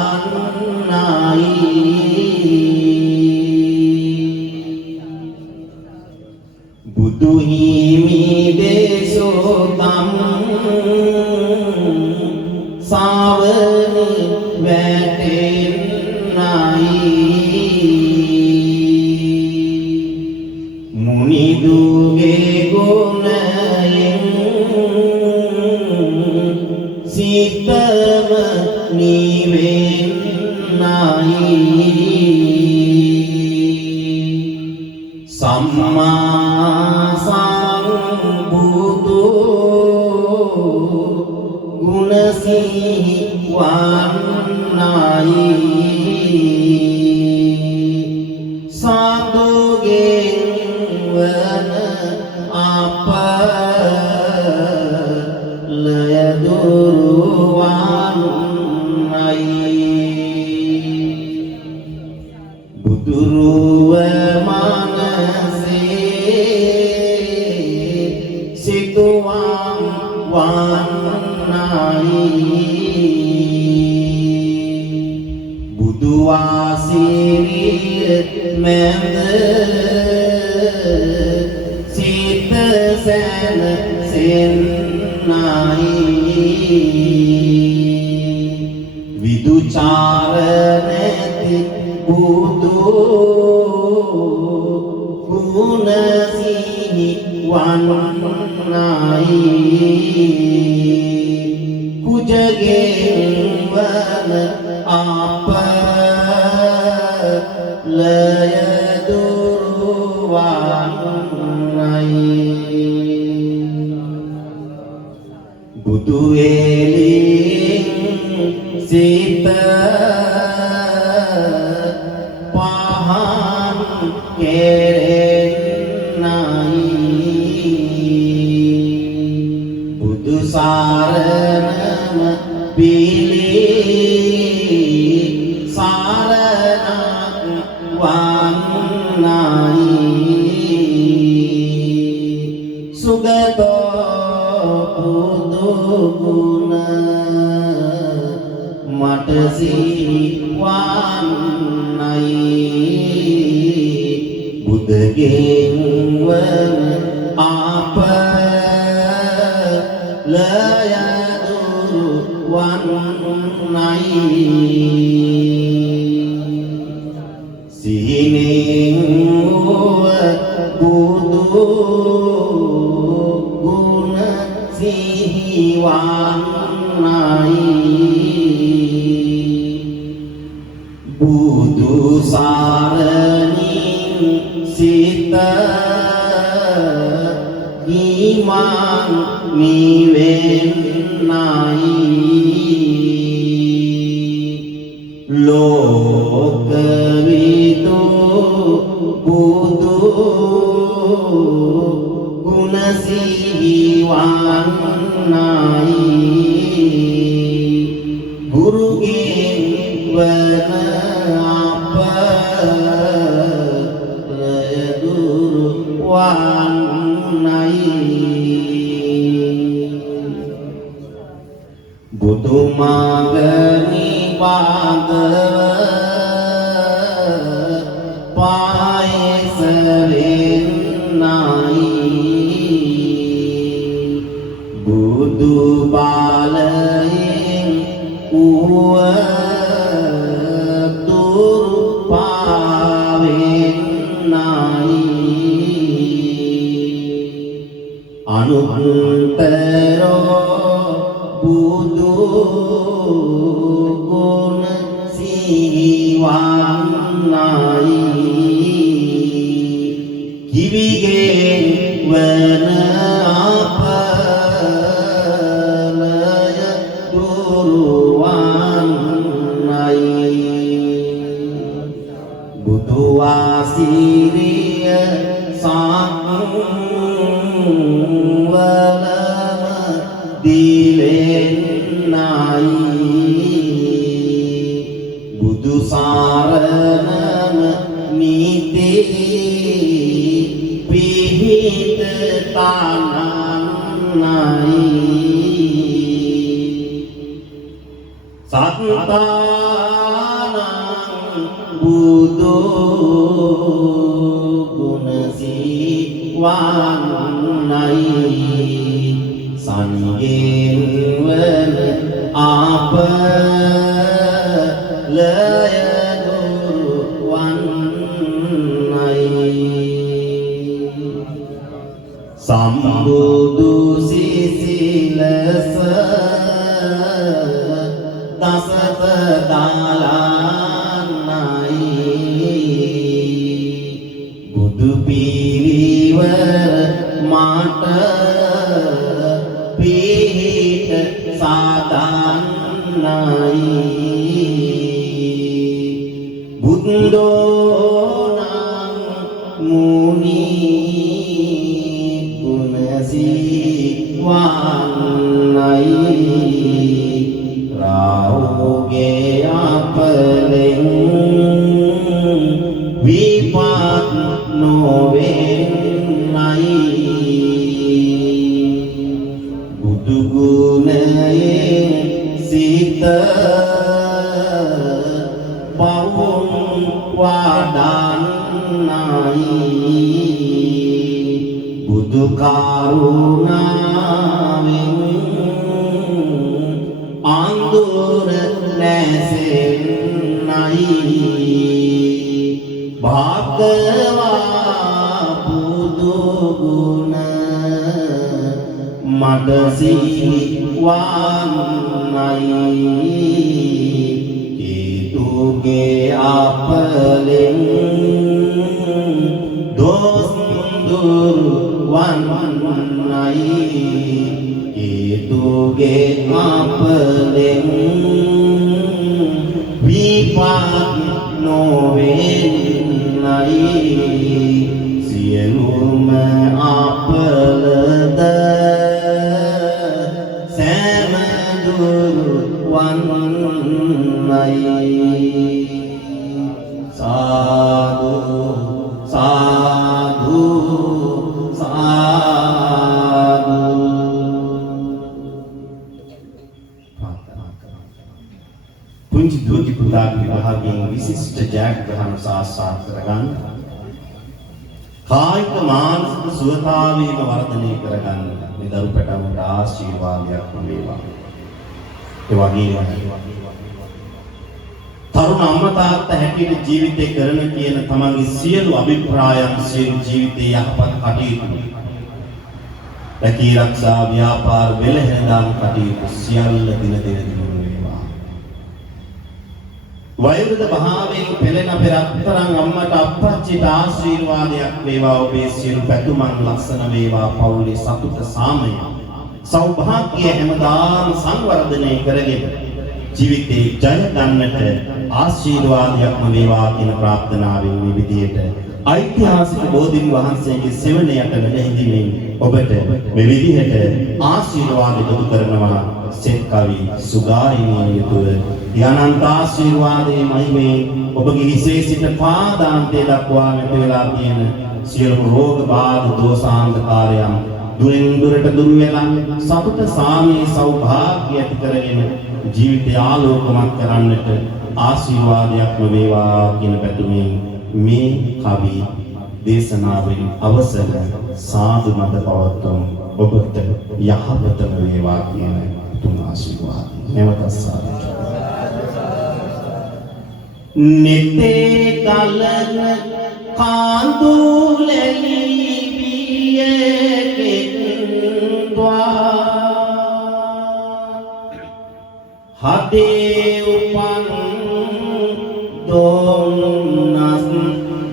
බුදු හිමි දේශෝතම් සාවනි වැටෙන්නයි මුනිදුගේ ගුණයෙන් සිතම නිවෙන්නයි සම්මා සම්බුදු ගුණ සිහිවන්නයි සාදුගේ වන අපලය දුර්වන්නයි බුදුරුව මනසේ සිතුවම් වන්නයි මැද සිත සැනසෙන්නයි විදුචාර නැති බුදු ගුණ සිහි වන්නයි කුජගෙන් වන අප ලය දුරුවන්නයි බුදු එලින් සිත පහන් කෙරෙන්නයි බුදු සරණම පිළි සරණක් වන්නයි සුගතෝ බුදු ගුණ මට සිහිවන්නයි බුදගෙන් වන අප ලය දුරුවන්නයි සිහිනෙන් වූ බුදු ගුණ සිහිවන්නයි බුදු සරණින් සිත ඊමාන් නිවෙන්නයි ලෝකවිදු බුදු ගුණ සිහිවන්නයි ගුරුගෙන් වන අප ලය දුරුවන්නයි බුදු මඟ නිපාත පායස වෙන්නයි බුදු බලයෙන් උව දුරු පාවෙන්නයි අනුත්තරෝ බුදු ගුණ සිහිවන්නයි කිවිගෙන් වන අප ලය දුරුවන්නයි බුදු ආසිරිය සංවලම දිලෙන්නයි බුදු සරණම නීති පිහිට තනන්නයි සත්තානං බුදු ගුණ සිහිවන්නයි සංගෙන් වන අප ලය දුරුවන්නයි සම්බුදු සිසිලස දසත දාලන්නයි බුදු පිරිවර මට පිහිට සාදන්නයි බුද්ධෝනං මුනි ගුණ සිහිවන්නයි රාහුගේ අපලෙන් විපත් නොවෙන්නයි බුදු ගුණයෙන් සිත බවුන් වඩන්නයි බුදු කරුණාවෙන් අඳුර නැසෙන්නයි භාගවා බුදු ගුණ මට සිහිවන්නයි කීතුගේ අපලෙන් දොස් දුර්වන්නයි කීතුගේ අපලෙන් විපාක නොවෙන්නයි සියලුම අපලද සෑම දුර්වන්නයි සාදු සාදු සාදු පුංචි දුවකි පුතාගේ විවාහයෙන් විශිෂ්ට ජයග්‍රහණ සාක්ෂාත් කරගන්න කායික මානසික සුවතාවීම වර්ධනය කරගන්න මේ දරු පැටවුන්ට ආශිර්වාදයක් වේවා ඒ වගේම තරුණ අම්මා තාත්තා හැටියට ජීවිතේ කරන කියන තමන්ගේ සියලු අභිප්‍රායන් සියලු ජීවිතයේ යහපත් කටයුතු රැකී ආරක්ෂා ව්‍යාපාර වෙළඳාම් කටයුතු සියල්ල දින දිනු වේවා වෛරද භාවයෙන් පෙළෙන අපේ රත්තරන් අම්මට අප්පච්චිට ආශිර්වාදයක් වේවා ඔබේ සියලු පැතුමන් ලස්සන වේවා පවුලේ සතුට සාමය සෞභාග්‍ය හැමදාම සංවර්ධනය කරගෙන ජීවිතේ ජය ගන්නට ආශිර්වාදයක්ම වේවා කියන ප්‍රාර්ථනාවෙන් මේ විදියට ඓතිහාසික බෝධීන් වහන්සේගේ සෙවණයට වැඩ හිඳිමින් ඔබට මේ විදිහට ආශිර්වාද දුක කරනවා සෙත් කවි සුගායිනිය තුල යනන්ත ආශිර්වාදයේ මහිමේ ඔබගේ හිසේ සිට පාදාන්තයේ දක්වා මෙතන වෙලා තියෙන සියලු රෝග බාධ දෝෂාන්ධකාරයන් දුරින් දුරට දුර වෙලා සතුට සාමයේ සෞභාග්‍ය ඇති කරගෙන ජීවිතය ආලෝකමත් කරන්නට ආශිර්වාදයක්ම වේවා කියන පැතුමින් මේ කවි දේශනාවෙන් අවසර සාදු මත පවත්වමු ඔබට යහපතම වේවා කියන තුන් ආශිර්වාද නැවත සාදු නිතේ කලන කාඳුලෙලි වියේ හදේ උපන් දොන්නස්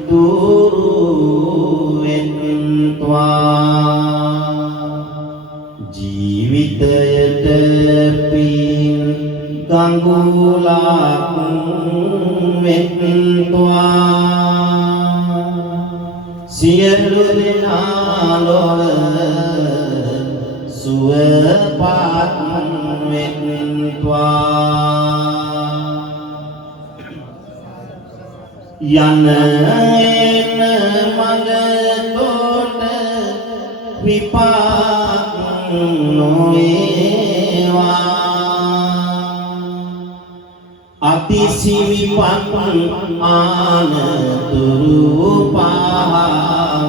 දුරු වෙත්වා ජීවිතයට පින් ගඟුලක් වෙත්වා සියලු දෙනා ලොව සුවපත් වෙත්වා යන එන මඟ තොට විපාක නොවේවා අතිසි විපාක ආනතුරු පාවේවා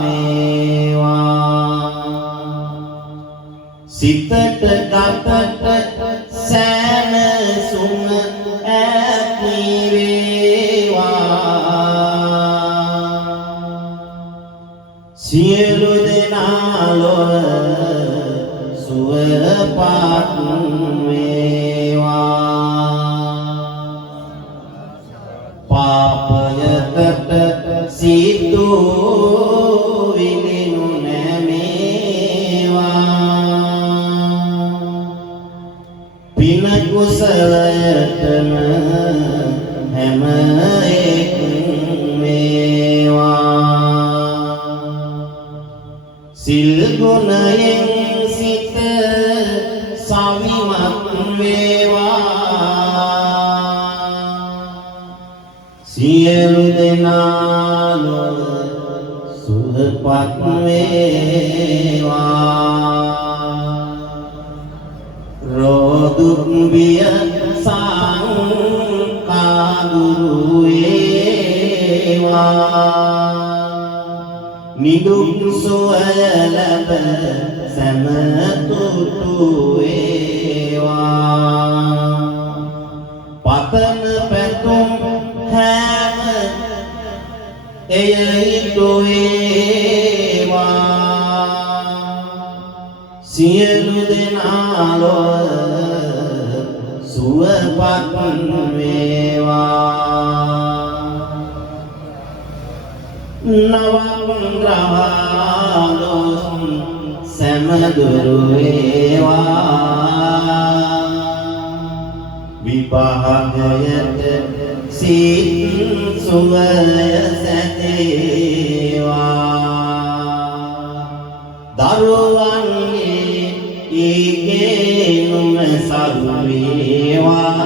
සිතට ගතට සැනසුම ඇති වේවා සියලු දෙනා ලොව සුවපත් වේවා පාපයකට සිතු විලිනු පින කුසලයටම හැම එක වේවා සිල් ගුණයෙන් සිත සවිමත් වේවා සියලු දෙනා ලොව සුවපත් වේවා රෝදුක් බිය සංකා දුරු වේවා නිදුක් සුවය ලැබ සැමතුතු වේවා පතන පැතුම් හැම එය හිතු වේවා සියලු දෙනා ලොව සුවපත් වේවා නවග්‍රහදොස් සැමදුරු වේවා විපාකයට සිත් සුවය සැදේවා දරුවන්ගේ ඊගේනුම සරුවේවා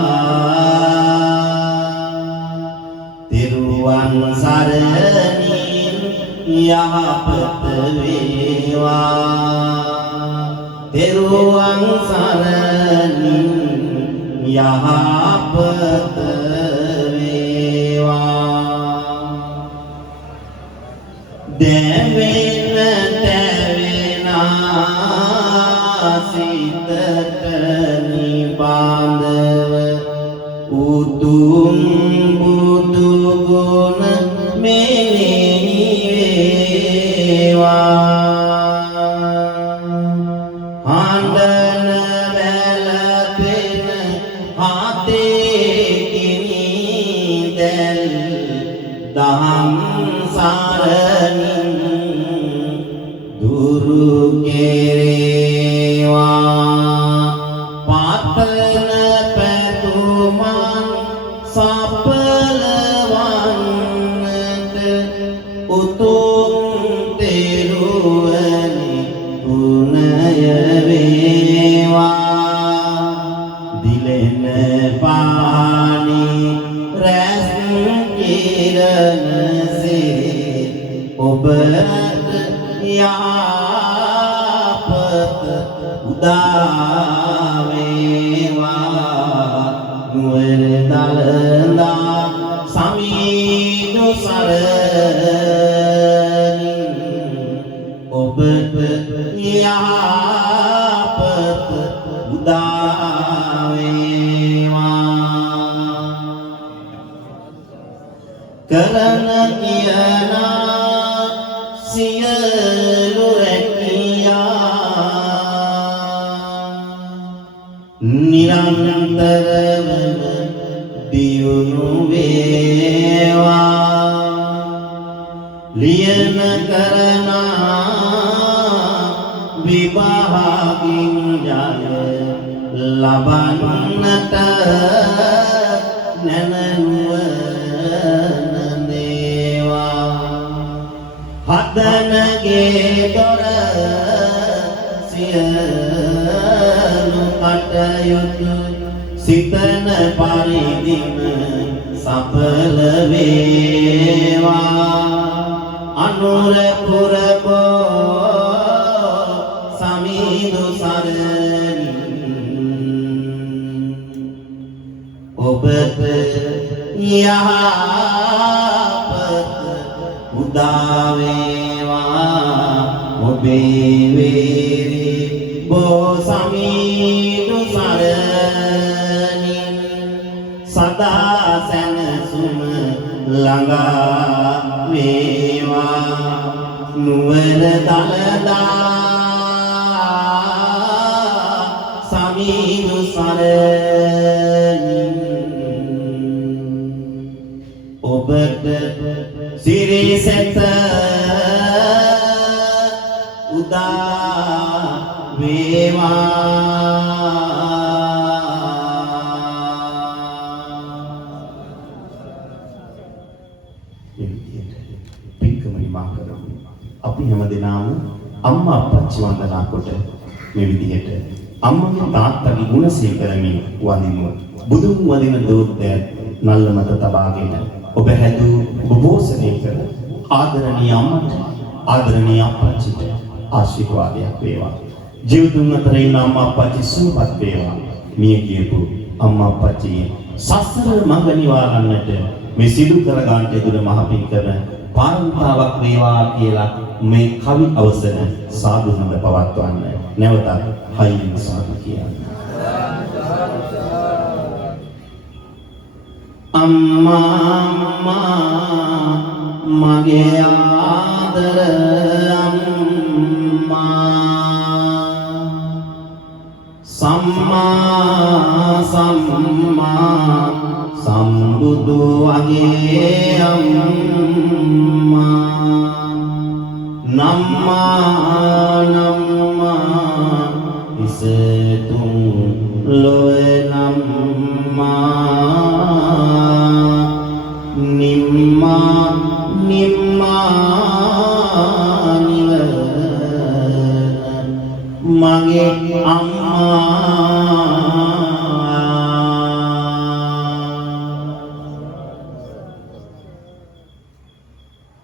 තිරුවන් සරණින් යහපත වේවා තිරුවන් සරණින් යහපත වේවා දෙවෙන තැවෙනා සිතට නිබඳව උතුම් බුදු ගුණ මෙනෙහි වේවා හඬන වැළපෙන හතේ කිනි දැල් දහම් සරණින් දුරු කෙරේවා පතන පැතුමන් සඵලවන්නට උතුම් තෙරුවනි ගුණය වේවා දිලෙන පානි රැස් කිරණසේ ඔබට යාපත උදා වේවා නුවර දලඳා සමීදු සරණින් ඔබට යාපත උදා වේවා කරන කියනා සියලු නිරන්තරව දියුණු වේවා ලියන කරනා විභාගින් ජය ලබන්නට නැනනුවන දේවා හදනගේ දොර සියලු කටයුතු සිතන පරිදිම සඵල වේවා අනුරපුර සමීදු සරණින් ඔබට යහපත උදා වේවා ඔබේ වේරි බෝ සමීදු සරණින් සදා සැනසුම ළඟා වේවා නුවර දලදා සමීදු සරණින් ඔබට සිරිසෙත උදා වේවා පින්කමනි මා කරමු අපි හැමදෙනාම අම්මා අප්පච්චි වන්දනා කොට මේ විදිහට අම්මගේ තාත්තගේ ගුණ සීකරමින් වඳිමු බුදුන් වදින දෝත්ය නල්ල මත තබාගෙන ඔබ හැදූ ඔබ පෝෂණය කර ආදරණීය අම්මට ආදරණීය අප්පච්චිට ආශිර්වාදයක් වේවා ජීවිතුන් අතර ඉන්න අම්මා අප්පච්චි සුවපත් වේවා මිය ගියපු අම්මා අප්පච්චි සසර මඟ නිවා ගන්නට මේ සිදු කර ගන්නට දුර මහ පිංකම පාරමිතාවක් වේවා කියලා මේ කවි අවසර සාදුනම පවත්වන්න නැවතත් හයින් සාදු කියන්න. අම්මා මගේ ආදර අම්මා සම්මා සම්මා සම්බුදු වගේ අම්මා නම්මා නම්මා ඉසතුම් ලොවේ නම්මා නිම්මා නිම්මා නිවන මගේ අම්මා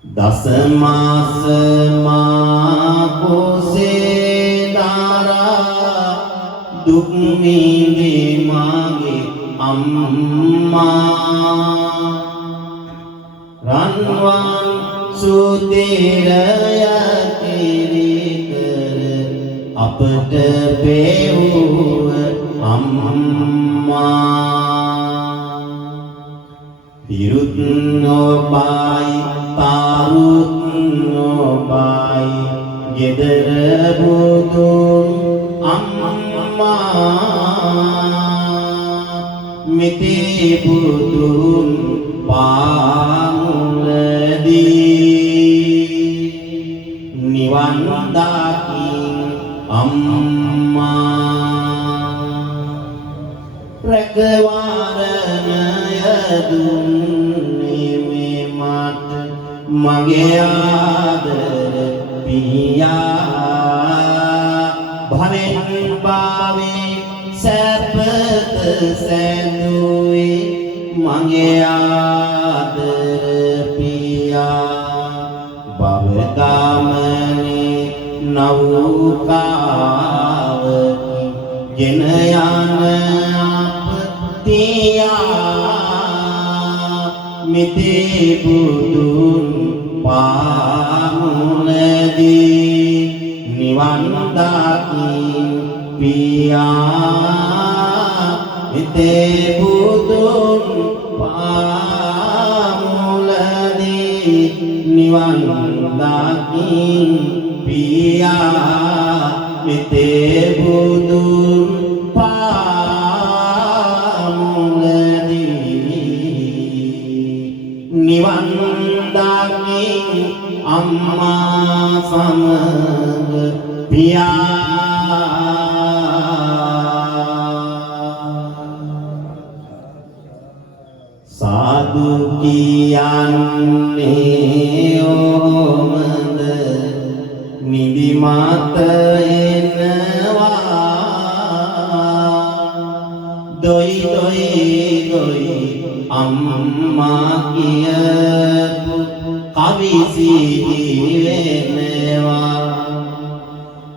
දස මාස මා කුසේ දාරා දුක් විඳි මගේ අම්මා රන්වන් සුතිරය කිරිකර අපට බෙවුව අම්මා පිරුත් නොබයි තාරුත් නොබයි ගෙදර බුදුන් අම්මා මිති බුදුන් පාමුලදී නිවන් දකින් අම්මා රැකවරණය දුන්නේ මේ මට මගේ ආදර පියා භවෙන් භාවේ සැපත සැදුවේ මගේ ආදර පියා භව ගමනේ නෞකාවකි ගෙන යන මිති බුදුන් පාමුලදී නිවන් දකින් පියා මිති බුදුන් පාමුලදී නිවන් දකින් පියා මිති බුදුන් නිවන් දකින් අම්මා සමග පියා සාදු කියන්නේ ඕමද නිදි මත එනවා දොයි දොයි දොයි අම්මා කියපු කවි සිහි වෙනවා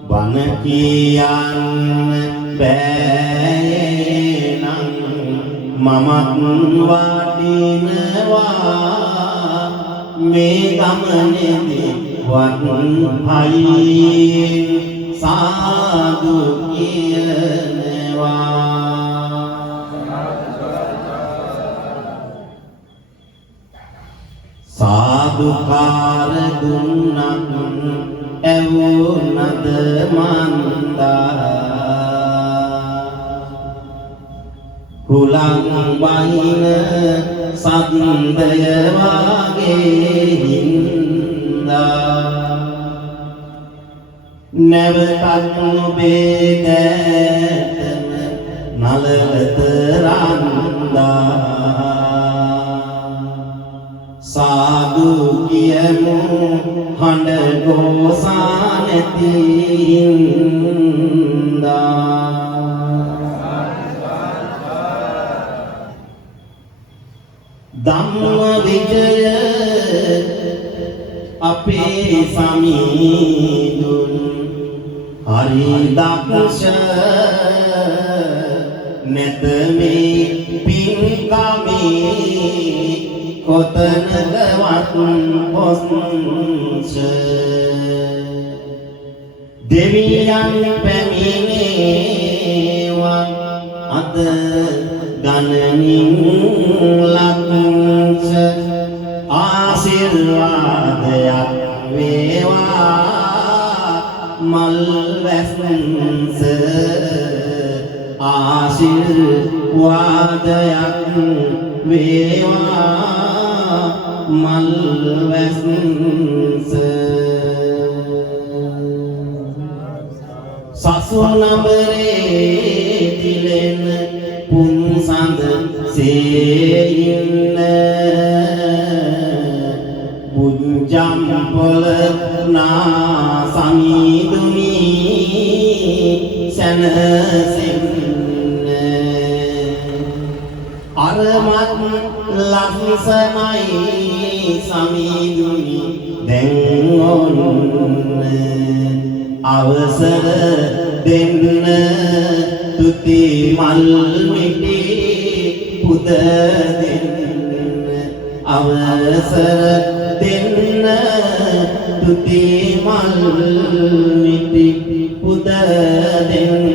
බණ කියන්න බෑ නම් මමත් වටිනවා මේ ගමනේදී වත් හයින් සාදු කියනවා සාදුකාර දුන්නත් ඇවුනද මන්දා හුලං වහින සද්දය වාගේ හින්දා නැවතත් නොබේ දැතන නලවත රන්දා සාදු කියමු හඬ ගෝසා නැති හින්දා ධම්ම විජය අපේ සමීදුන් හරි දක්ෂ නැත මේ පින්කමේ කොතනකවත් පොස්ස දෙවියන් පැමිණේවා අද ගණනින් ලක්ෂ ආශිර්වාදයක් වේවා මල් වැස්ස ආශිර්වාදයක් වේවා මල් වැස්ස සසුනබරේ දිලෙන පුන්සඳ සේයින්න බුද්ධම් පොළ නා සමීදුනි සනසින්න අරමත් ලක්ෂණයි සමීදුනි දැන් ඔන්න අවසර දෙන්න තුති මල් මිටි පුද දෙන්න අවසර දෙන්න තුති මල් මිටි පුද දෙන්න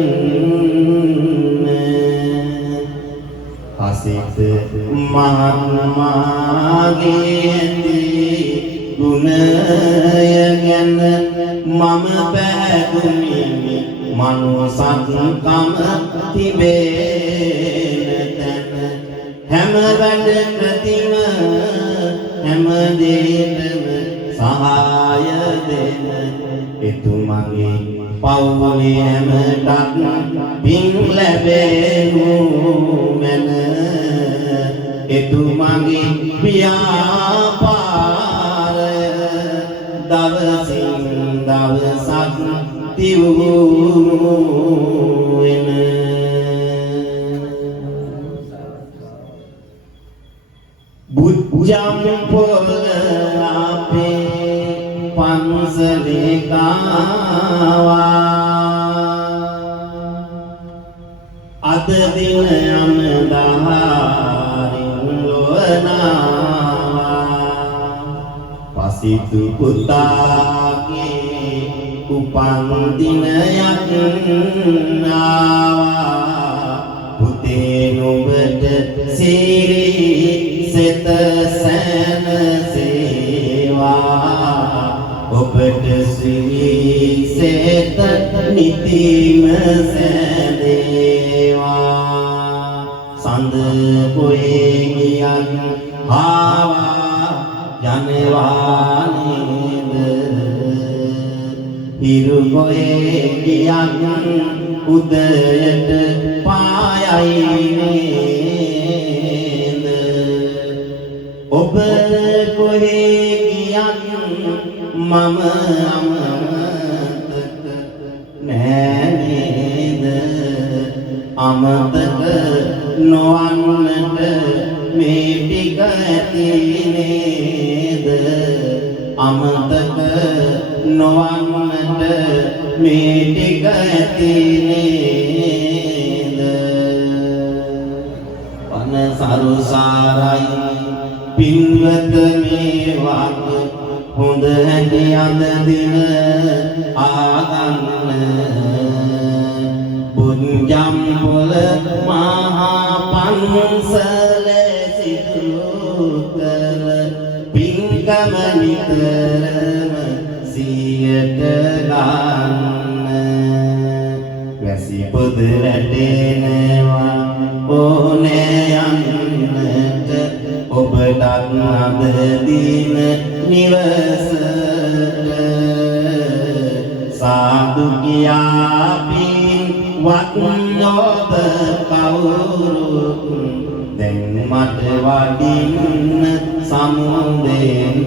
අසිත මහත්මාගේ ගුණය ගැන මම පැහැදුනි මනුසත්කම තිබෙන තැන හැම වැඩකදීම හැම දෙයකම සහාය දෙන එතුමගේ පවුලේ හැමටත් පින් ලැබෙනු මැන එතුමගේ ව්‍යාපාරය දවසින් දවසක් තිවුවෙන බුද්ධම් පොළ අපේ පන්සලේ කාවා අද දින අමදාරින් ලොවනවා පසිතු පුතාගේ උපන් දිනයක් නාවා පුතේ නුඹට සිරි සෙත සැනසේවා ඔබට සිරි සෙත නිතිම සැදේවා සඳ කොහේ ගියත් ආවා යනවා නේද හිරු කොහේ ගියත් උදයට පායයි නේද ඔබ කොහේ ගියත් මම අමතක නෑ නේද අමතක නොවන්නට මේ ටික ඇති නේද අමතක නොවන්නට මේ ටික ඇති නේද වන සරුසාරයි පින්වත මේ වාක් හොඳ හැටි අද දින ආගන්න බුද්ධම් පොළ මහා පන්සල සිදු කර පින්කම නිතරම සියයට ගන්න වැසි පොද රැටෙනවා ඕනේ යන්නට ඔබටත් අද දින නිවසට සාදු කියා පින් වත් නොබ කවුරුත් දැන් මට වඩින්න සමුදෙන්න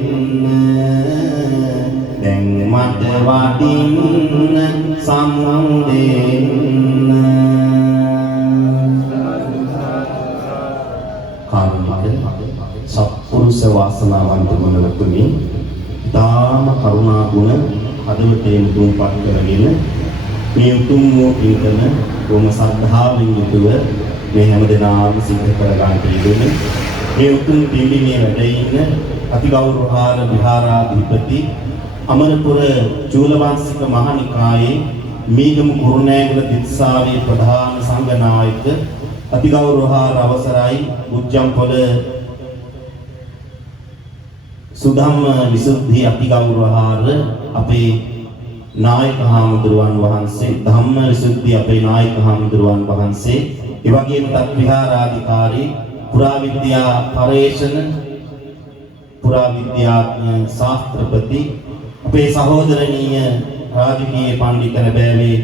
දැන් මට වඩින්න සමුදෙන්න සත්පුරුෂ වාසනාවන්ත ගුණවතුනි දාම කරුණා ගුණ හදවතෙන් දුම්පත් කරගෙන මේ උතුම් වූ පින්කම බොහොම ශ්‍රද්ධාවෙන් යුතුව මේ හැමදෙනාම සිද්ධ කර ගන්නට යෙදුනේ මේ උතුම් පිළිමේ වැඩ ඉන්න අතිගෞරවහාර විහාරාධිපති අමරපුර චූලවංශික මහනිකායේ මීගමු කුරුණෑගල තිස්සාවේ ප්‍රධාන සංඝනායක අතිගෞරවහාර අවසරයි උජ්ජම්පොළ සුධම්ම විසුද්ධි අතිගෞරවහාර අපේ නායක හාමුදුරුවන් වහන්සේ ධම්ම විසුද්ධි අපේ නායක හාමුදුරුවන් වහන්සේ ඒ වගේම තත් විහාරාධිකාරී පුරාවිද්‍යා පරේෂණ පුරාවිද්‍යාඥ ශාස්ත්‍රපති අපේ සහෝදරණීය රාජකීය පඬිතුක බෑවේ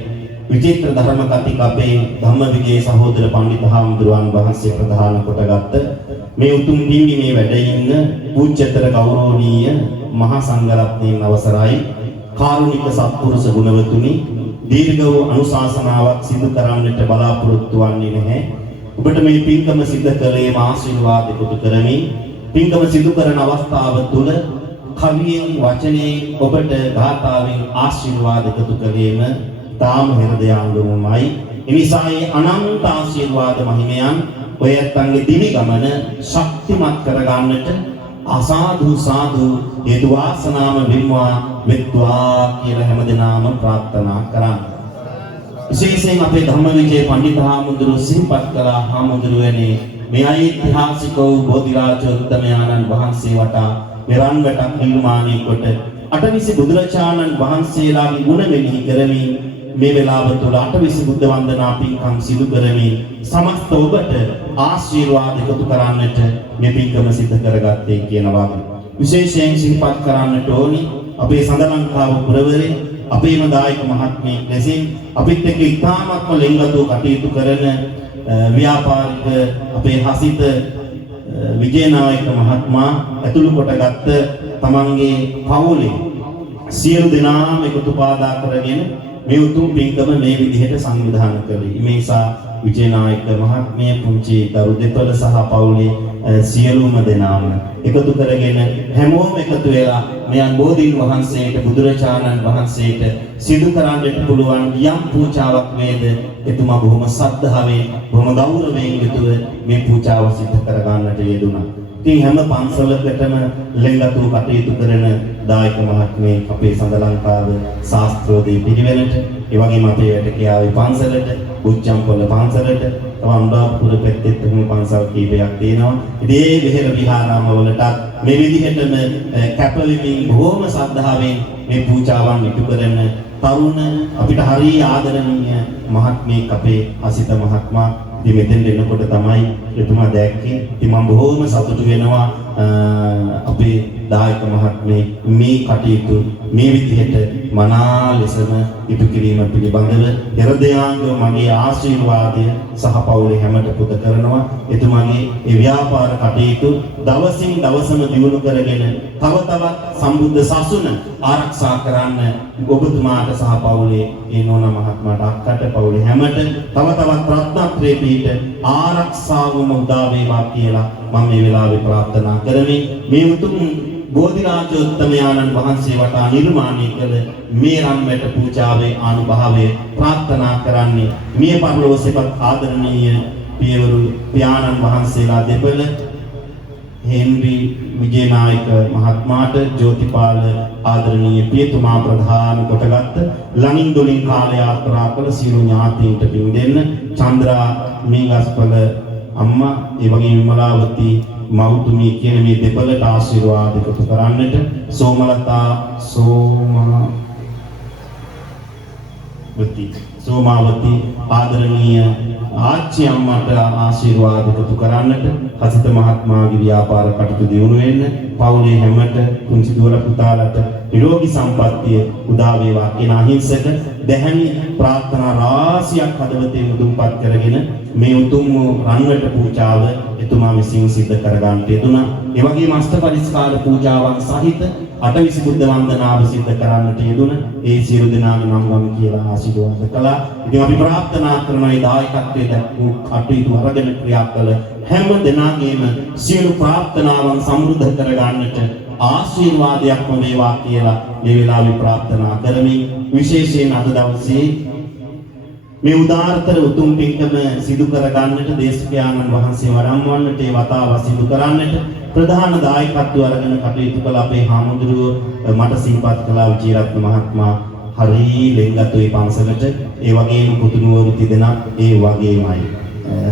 විචිත්‍ර ධර්ම කතික අපේ ධම්මවිජේ සහෝදර පඬිතු හාමුදුරුවන් වහන්සේ ප්‍රධාන කොටගත් මේ උතුම් පින්බිමේ වැඩ ඉන්න පූජ්‍යතර ගෞරවනීය මහා සංඝරත්නයන් අවසරයි කාරුණික සත්පුරුෂ ගුණවතුනි දීර්ඝ වූ අනුශාසනාවක් සිදු කරන්නට බලාපොරොත්තු වන්නේ නැහැ. ඔබට මේ පින්කම සිදු කළේ ආශිර්වාද කොට කරමින් පින්කම සිදු කරන අවස්ථාව තුළ කවියෙන් වචනේ ඔබට ගාථාවෙන් ආශිර්වාද එකතු කළේම තාම හෘදයාංගමයි. එනිසා මේ අනන්ත ආශිර්වාද මහිමයන් ඔය ඇත්තන්ගේ දිවි ගමන ශක්තිමත් කරගන්නට අසාදු සාදු හේතු වාසනාම වෙම්වා වෙත්වා කියලා හැමදෙනාම ප්‍රාර්ථනා කරන්න. විශේෂයෙන් අපේ ධම්මවිජේ පඬිතු හාමුදුරුවෝ සිහිපත් කළා හාමුදුරුවනේ මේ ඓතිහාසික වූ බෝධිරාජෝත්තමයන්න් වහන්සේ වටා මෙරන්වටක් නිර්මාණය කොට අටවිසි බුදුරජාණන් වහන්සේලාගේ ගුණ මෙනෙහි කරමින් මේ වෙලාව තුළ අටවිසි බුද්ධ වන්දනා පින්කම් සිදු කරමින් සමස්ත ඔබට ආශිර්වාද එකතු කරන්නට මේ පින්කම සිදු කරගත්තේ කියනවා. විශේෂයෙන් සිහිපත් කරන්නට ඕනි අපේ සඳලංකාව පුරවරේ අපේම දායක මහත්මිය ලෙසින් අපිත් එක්ක ඉතාමත්ම ලෙන්ගතව කටයුතු කරන ව්‍යාපාරික අපේ හසිත විජේනායක මහත්මයා ඇතුළු කොටගත්ත තමන්ගේ පවුලේ සියලු දෙනාම එකතු පාදා කරගෙන මේ උතුම් පින්කම මේ විදිහට සංවිධානය කළේ. මේ නිසා විජේනායක මහත්මිය පුංචි දරු දෙපළ සහ පවුලේ සියලුම දෙනාම එකතු කරගෙන හැමෝම එකතු වෙලා මෙයන් බෝධීන් වහන්සේට බුදුරජාණන් වහන්සේට සිදු කරන්නට පුළුවන් යම් පූජාවක් වේද එතුමා බොහොම ශ්‍රද්ධාවෙන් බොහොම ගෞරවයෙන් යුතුව මේ පූජාව සිදු කර ගන්නට යෙදුණා. ඉතින් හැම පන්සලකටම ලෙන්ගතු කටයුතු කරන දායක මහත්මිය අපේ සඳලංකාව ශාස්ත්‍රෝදේ පිළිවෙලට ඒ වගේම අපේ වැටකියාවේ පන්සලට උච්චම්පොළ පන්සලට අම්බාපුර පැත්තේ තුන් පන්සල් කීපයක් තියෙනවා. ඉතින් මේ විහෙර විහාරාම වලට මේ විදිහටම කැපවීමෙන් බොහොම ශ්‍රද්ධාවෙන් මේ පූජාවන් ඉටු කරන තරුණ අපිට හරිය ආදරණීය මහත්මිය අපේ අසිත මහත්මයා ඉතින් මෙතෙන් එනකොට තමයි එතුමා දැක්කේ. ඉතින් මම බොහොම සතුටු වෙනවා අපේ දායක මහත්මිය මේ කටයුතු මේ විදිහට මනා ලෙසම ඉටු කිරීම පිළිබඳව හෘදයාංග මගේ ආශිර්වාදය සහ පවුලේ හැමත පුද කරනවා. එතුමාගේ ඒ ව්‍යාපාර කටයුතු දවසින් දවසම දියුණු කරගෙන තව තවත් සම්බුද්ධ සසුන ආරක්ෂා කරන්න ඔබතුමාට සහ පවුලේ ඒ නෝනා මහත්මයාට අක්කට පවුලේ හැමත තව තවත් රත්නත්‍රේ පීඨ ආරක්ෂාවම උදා වේවා කියලා මම මේ වෙලාවේ ප්‍රාර්ථනා කරමි. මේ උතුම් බෝධිරාජෝත්තමයන්න් වහන්සේ වටා නිර්මාණය කළ මේ රන්වැට පූජාවේ ආනුභාවය ප්‍රාර්ථනා කරන්නේ මිය පරලොව සෙපත් ආදරණීය පියවරු පියාණන් වහන්සේලා දෙපළ හෙන්රි විජේනායක මහත්මයාට ජෝතිපාල ආදරණීය පියතුමා ප්‍රධාන කොටගත් ලනින් දොලින් කාල යාත්‍රා කළ සියලු ඥාතීන්ට පින් දෙන්න චන්ද්‍රා මේගස්පල අම්මා ඒ වගේම විමලාවති මෞතුමිය කියන මේ දෙපළට ආශිර්වාද එකතු කරන්නට සෝමාවති ආදරණීය ආච්චි අම්මට ආශිර්වාද එකතු කරන්නට හසිත මහත්මයාගේ ව්‍යාපාර කටයුතු දියුණු වෙන්න පවුලේ හැමත පුංචි දුවල පුතාලට නිරෝගී සම්පන්නිය උදා වේවා කියන අහිංසක දැහැමි ප්‍රාර්ථනා රාශියක් හදවතේ මුදුන්පත් කරගෙන මේ උතුම් රන්වැට පූජාව එතුමා විසින් සිද්ධ කර ගන්නට යෙදුණා. ඒ වගේම අෂ්ටපරිස්කාර පූජාවන් සහිත අටවිසි බුද්ධ වන්දනාව සිද්ධ කරන්නට යෙදුණ ඒ සියලු දෙනාගේ නම් ගම කියලා ආශිර්වාද කළා. ඉතින් අපි ප්‍රාර්ථනා කරන මේ දායකත්වයේ දක්වූ කටයුතු අරගෙන ක්‍රියා කළ හැම දෙනාගේම සියලු ප්‍රාර්ථනාවන් සමෘද්ධ කර ගන්නට ආශිර්වාදයක්ම වේවා කියලා මේ වෙලාවේ ප්‍රාර්ථනා කරමින් විශේෂයෙන් අද දවසේ මේ උදාාරතර උතුම් පින්කම සිදු කර ගන්නට දේශකයන්න් වහන්සේ වඩම්වන්නට ඒ වතාව සිදු කරන්නට ප්‍රධාන දායකත්වය අරගෙන කටයුතු කළ අපේ හාමුදුරුවෝ මට සිහිපත් කළා විජේරත්න මහත්මයා හරි ලෙන්ගතුයි පන්සලට ඒ වගේම පුතුණුවරු තිදෙනා ඒ වගේමයි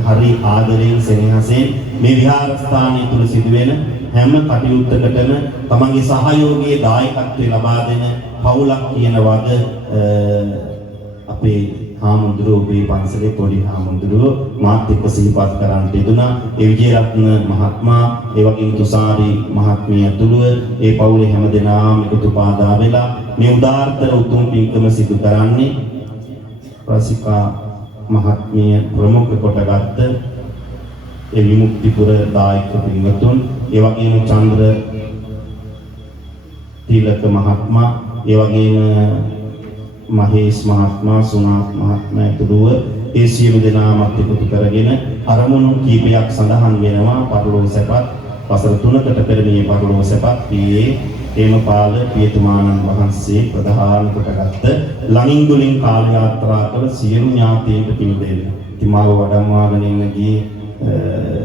හරි ආදරයෙන් සෙනෙහසෙන් මේ විහාරස්ථානය තුල සිදුවෙන හැම කටයුත්තකටම තමන්ගේ සහයෝගයේ දායකත්වය ලබා දෙන පවුලක් කියන වග අපේ හාමුදුරුවෝ මේ පන්සලේ පොඩි හාමුදුරුවෝ මාත් එක්ක සිහිපත් කරන්නට යෙදුණා. ඒ විජේරත්න මහත්මයා, ඒ වගේම තුසාරි මහත්මිය ඇතුළුව ඒ පවුලේ හැම දෙනාම එකතු පාදා වෙලා මේ උදාාරතර උතුම් පින්කම සිදු කරන්නේ රසිකා මහත්මිය ප්‍රමුඛ කොටගත් ඒ විමුක්තිපුර දායක පින්වතුන්, ඒ වගේම චන්ද්‍ර තිලක මහත්මයා, ඒ වගේම මහේෂ් මහත්මයා, සුනා මහත්මයා ඇතුළුව ඒ සියලු දෙනාමත් එකතු කරගෙන අරමුණු කීපයක් සඳහන් වෙනවා. පරලෝක සැපත් වසර 3කට පෙර මේ පරලෝක සැපත් පියේ හේමපාල පියතුමාණන් වහන්සේ ප්‍රධාන කොටගත් ලංින්දුලින් කාල යාත්‍රා කළ සියලු ඥාතීන්ට පින් දෙන්න. ඉතින් මාව වඩම්වාගෙන ඉන්න ගියේ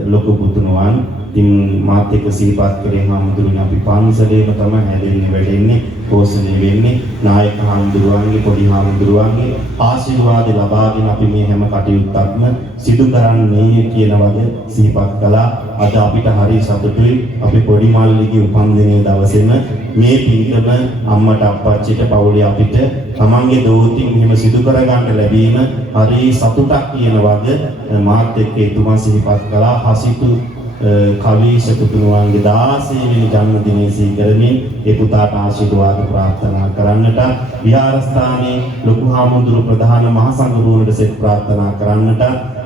ලොකු පුතුණුවන්. ඉතින් මාත් එක්ක සිහිපත් කරේ හාමුදුරුවනේ අපි පන්සලේම තමයි හැදෙන්නේ වැඩෙන්නේ පෝෂණය වෙන්නේ. නායක හාමුදුරුවන්ගේ පොඩි හාමුදුරුවන්ගේ ආශිර්වාද ලබාගෙන අපි මේ හැම කටයුත්තක්ම සිදු කරන්නේ කියන වගේ සිහිපත් කළා. අද අපිට හරි සතුටුයි අපි පොඩි මල්ලිගේ උපන්දිනයේ දවසේම මේ පින්කම අම්මට අප්පච්චිට පවුලේ අපිට තමන්ගේ දෝතින් මෙහෙම සිදු කරගන්න ලැබීම හරි සතුටක් කියන වගේ මාත් එක්ක එතුමා සිහිපත් කළා. හසිතු කවීශ පුතුණුවන්ගේ 16 වෙනි ජන්මදිනය සිහි කරමින් ඒ පුතාට ආශිර්වාද ප්‍රාර්ථනා කරන්නට විහාරස්ථානයේ ලොකු හාමුදුරු ප්‍රධාන මහ සංඝරුවනට සෙත් ප්‍රාර්ථනා කරන්නට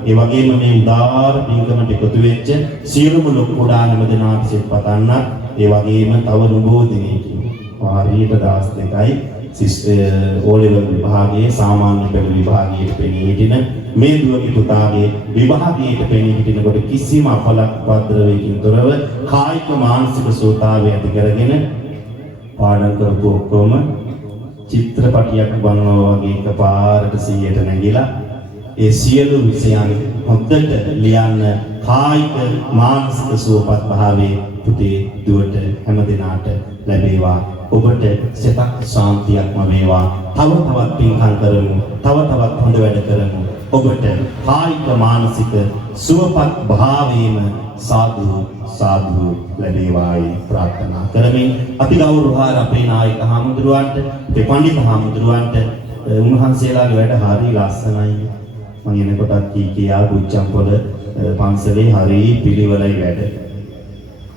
ඒ වගේම මේ උදාාර පින්කමට එකතු වෙච්ච සියලුම ලොකු කුඩා හැම දෙනාට සෙත් පතන්නත් ඒ වගේම තව නුඹෝ දිනයකින් වාරියට දවස් දෙකයි ඕලෙවල් විභාගයේ සාමාන්‍ය පෙළ විභාගයේ පෙනී සිටින මේ දුවගේ පුතාගේ විභාගයට පෙනී සිටිනකොට කිසිම අපලක් පද්‍රවයකින් තොරව කායික මානසික සෝතාවය ඇති කරගෙන පාඩම් කරපු ඔක්කොම චිත්‍රපටියක් බලනවා වගේ එකපාරට 100ට නැගිලා ඒ සියලු විෂයන් හොද්දට ලියන්න කායික මානසික සුවපත් භාවයේ පුතේ දුවට හැම දිනාට ලැබේවා. ඔබට සිතක් ශාන්තියක්ම වේවා. තව තවත් පින්කම් කරමු. තව තවත් හොඳ වැඩ කරමු. ඔබට කායික මානසික සුවපත් භාවයේම සාදු සාදු ලැබේවායි ප්‍රාර්ථනා කරමින් අතිගෞරවහාර අපේ නායක හාමුදුරුවන්ට, පඬිත් හාමුදුරුවන්ට උන්වහන්සේලාගේ වැඩ හරි ලස්සනයි. මම එනකොටත් කීකියා බුච්චම්පොළ පන්සලේ හරි පිළිවෙලයි වැඩ.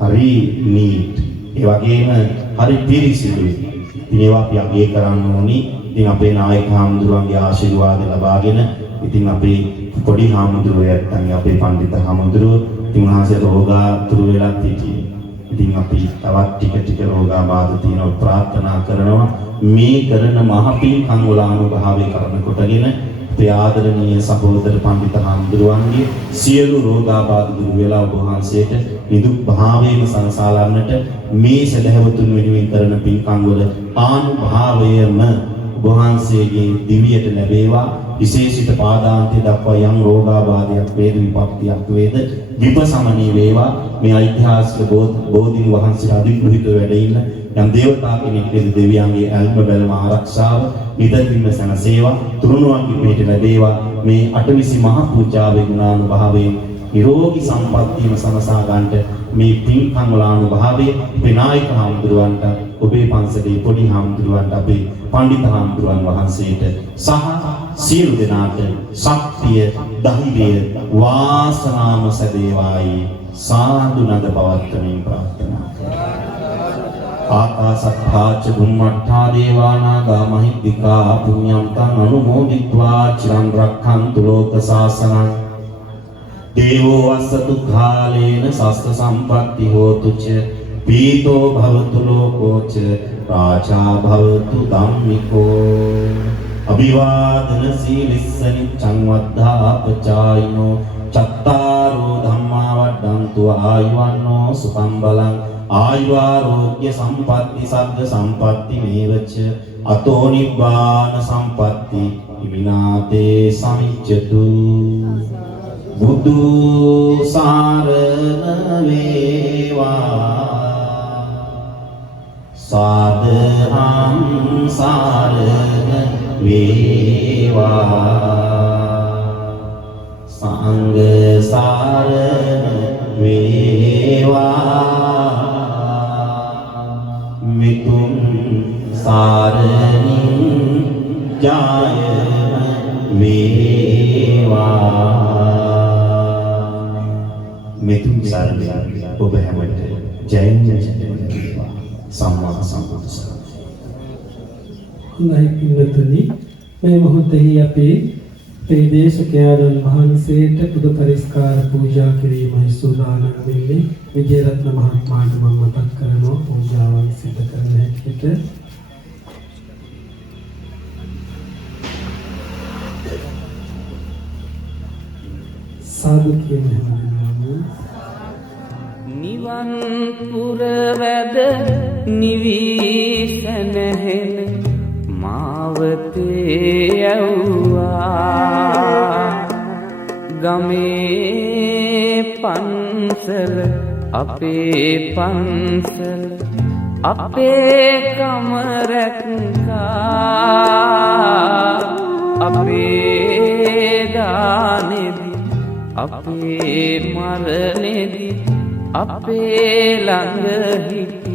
හරි නීට්. ඒ වගේම හරි පිරිසිදුයි. ඉතින් ඒවා අපි අගය කරන්න ඕනි. ඉතින් අපේ නායක හාමුදුරුවන්ගේ ආශිර්වාද ලබාගෙන ඉතින් අපේ පොඩි හාමුදුරුවෝ යත්තන් අපේ පඬිත් හාමුදුරුවෝ ඉතින් උන්වහන්සේ රෝගාතුරු වෙලා සිටියේ. ඉතින් අපි තවත් ටික රෝගාබාධ තියෙනවා ප්‍රාර්ථනා කරනවා මේ කරන මහ පින්කම් වල අනුභවය කරන කොටගෙන අපේ ආදරණීය සහෝදර පඬිත් හාමුදුරුවන්ගේ සියලු රෝගාබාධ දුරු වෙලා ඔබ වහන්සේට නිදුක් භාවයේම සංසාරන්නට මේ සදහවතුන් වෙනුවෙන් කරන පින්කම් වල ආනුභාවයම ඔබ වහන්සේගේ දිවියට ලැබේවා. විශේෂිත පාදාන්තය දක්වා යම් රෝගාබාධයක් වේද විපත්තියක් වේද විපසමනී වේවා. මේ ඓතිහාසික බෝධීන් වහන්සේ අධිග්‍රහිත වැඩ ඉන්න යම් දේවතා කෙනෙක් වේද දෙවියන්ගේ අල්ප බැලම ආරක්ෂාව නිතරම සැනසේවා. තුරුණුවන්ගේ පිට ලැබේවා. මේ අටවිසි මහ පූජාවේ ගුණානුභාවයෙන් නිරෝගී සම්පත්තියම සනසා ගන්නට මේ පින්කම් වල අනුභවයේ අපේ නායක හාමුදුරුවන්ට, ඔබේ පන්සලේ පොඩි හාමුදුරුවන්ට, අපේ පඬිත් හාමුදුරුවන් වහන්සේට සහ සියලු දෙනාට ශක්තිය, ධෛර්යය, වාසනාම සැදේවායි සාදු නද පවත්වමින් ප්‍රාර්ථනා කරනවා. ආකාසත්ථාච බුම්මඨා දේවානාගා මහිද්దికා පුඤ්ඤං තං අනුමෝදිत्वा චිරං රක්ඛන්තු ලෝක සාසනං දේවෝ වස්සතු කාලේන සස්ත සම්පත්ති හෝතු ච පීතෝ භවතු ලෝකෝ ච රාජා භවතු ධම්මිකෝ අභිවාදන සීලිස්ස නිච්ඡං වද්ධාපචායිනෝ චත්තාරෝ ධම්මා වඩ්ඩන්තු ආයුවන්නෝ සුඛං බලං ආයුරෝග්‍ය සම්පatti සග්ග සම්පatti මේවච අතෝ නිබ්බාන සම්පatti විනාතේ සමිච්ඡතු බුදු සාරණ වේවා සාදහං සාරණ වේවා සංඝ සරණ වේවා මිතුම් සරණින් ජයම වේවා මිතුම් සරණින් ඔබ හැමෝට ජයෙන් වේවා සම්මා සම්බුද්ධ හොඳයි පින්වතුනි මේ මොහොතේ අපි දේශකයන්න් වහන්සේට පුද පරිස්කාර පූජා කිරීමයි සූදානම් වෙන්නේ. විජේරත්න මහත්මයාට මම මතක් කරනවා පූජාවන් සිදු කරන හැටියට. සාදු කියන හැමදෙනාම නිවන් පුර වැද නිවිසනහෙන මාවතේ යවුවා ගමේ පන්සල අපේ පන්සල අපේ කම රැක්කා අපේ දානෙදි අපේ මරණෙදි අපේ ළඟ හිටියා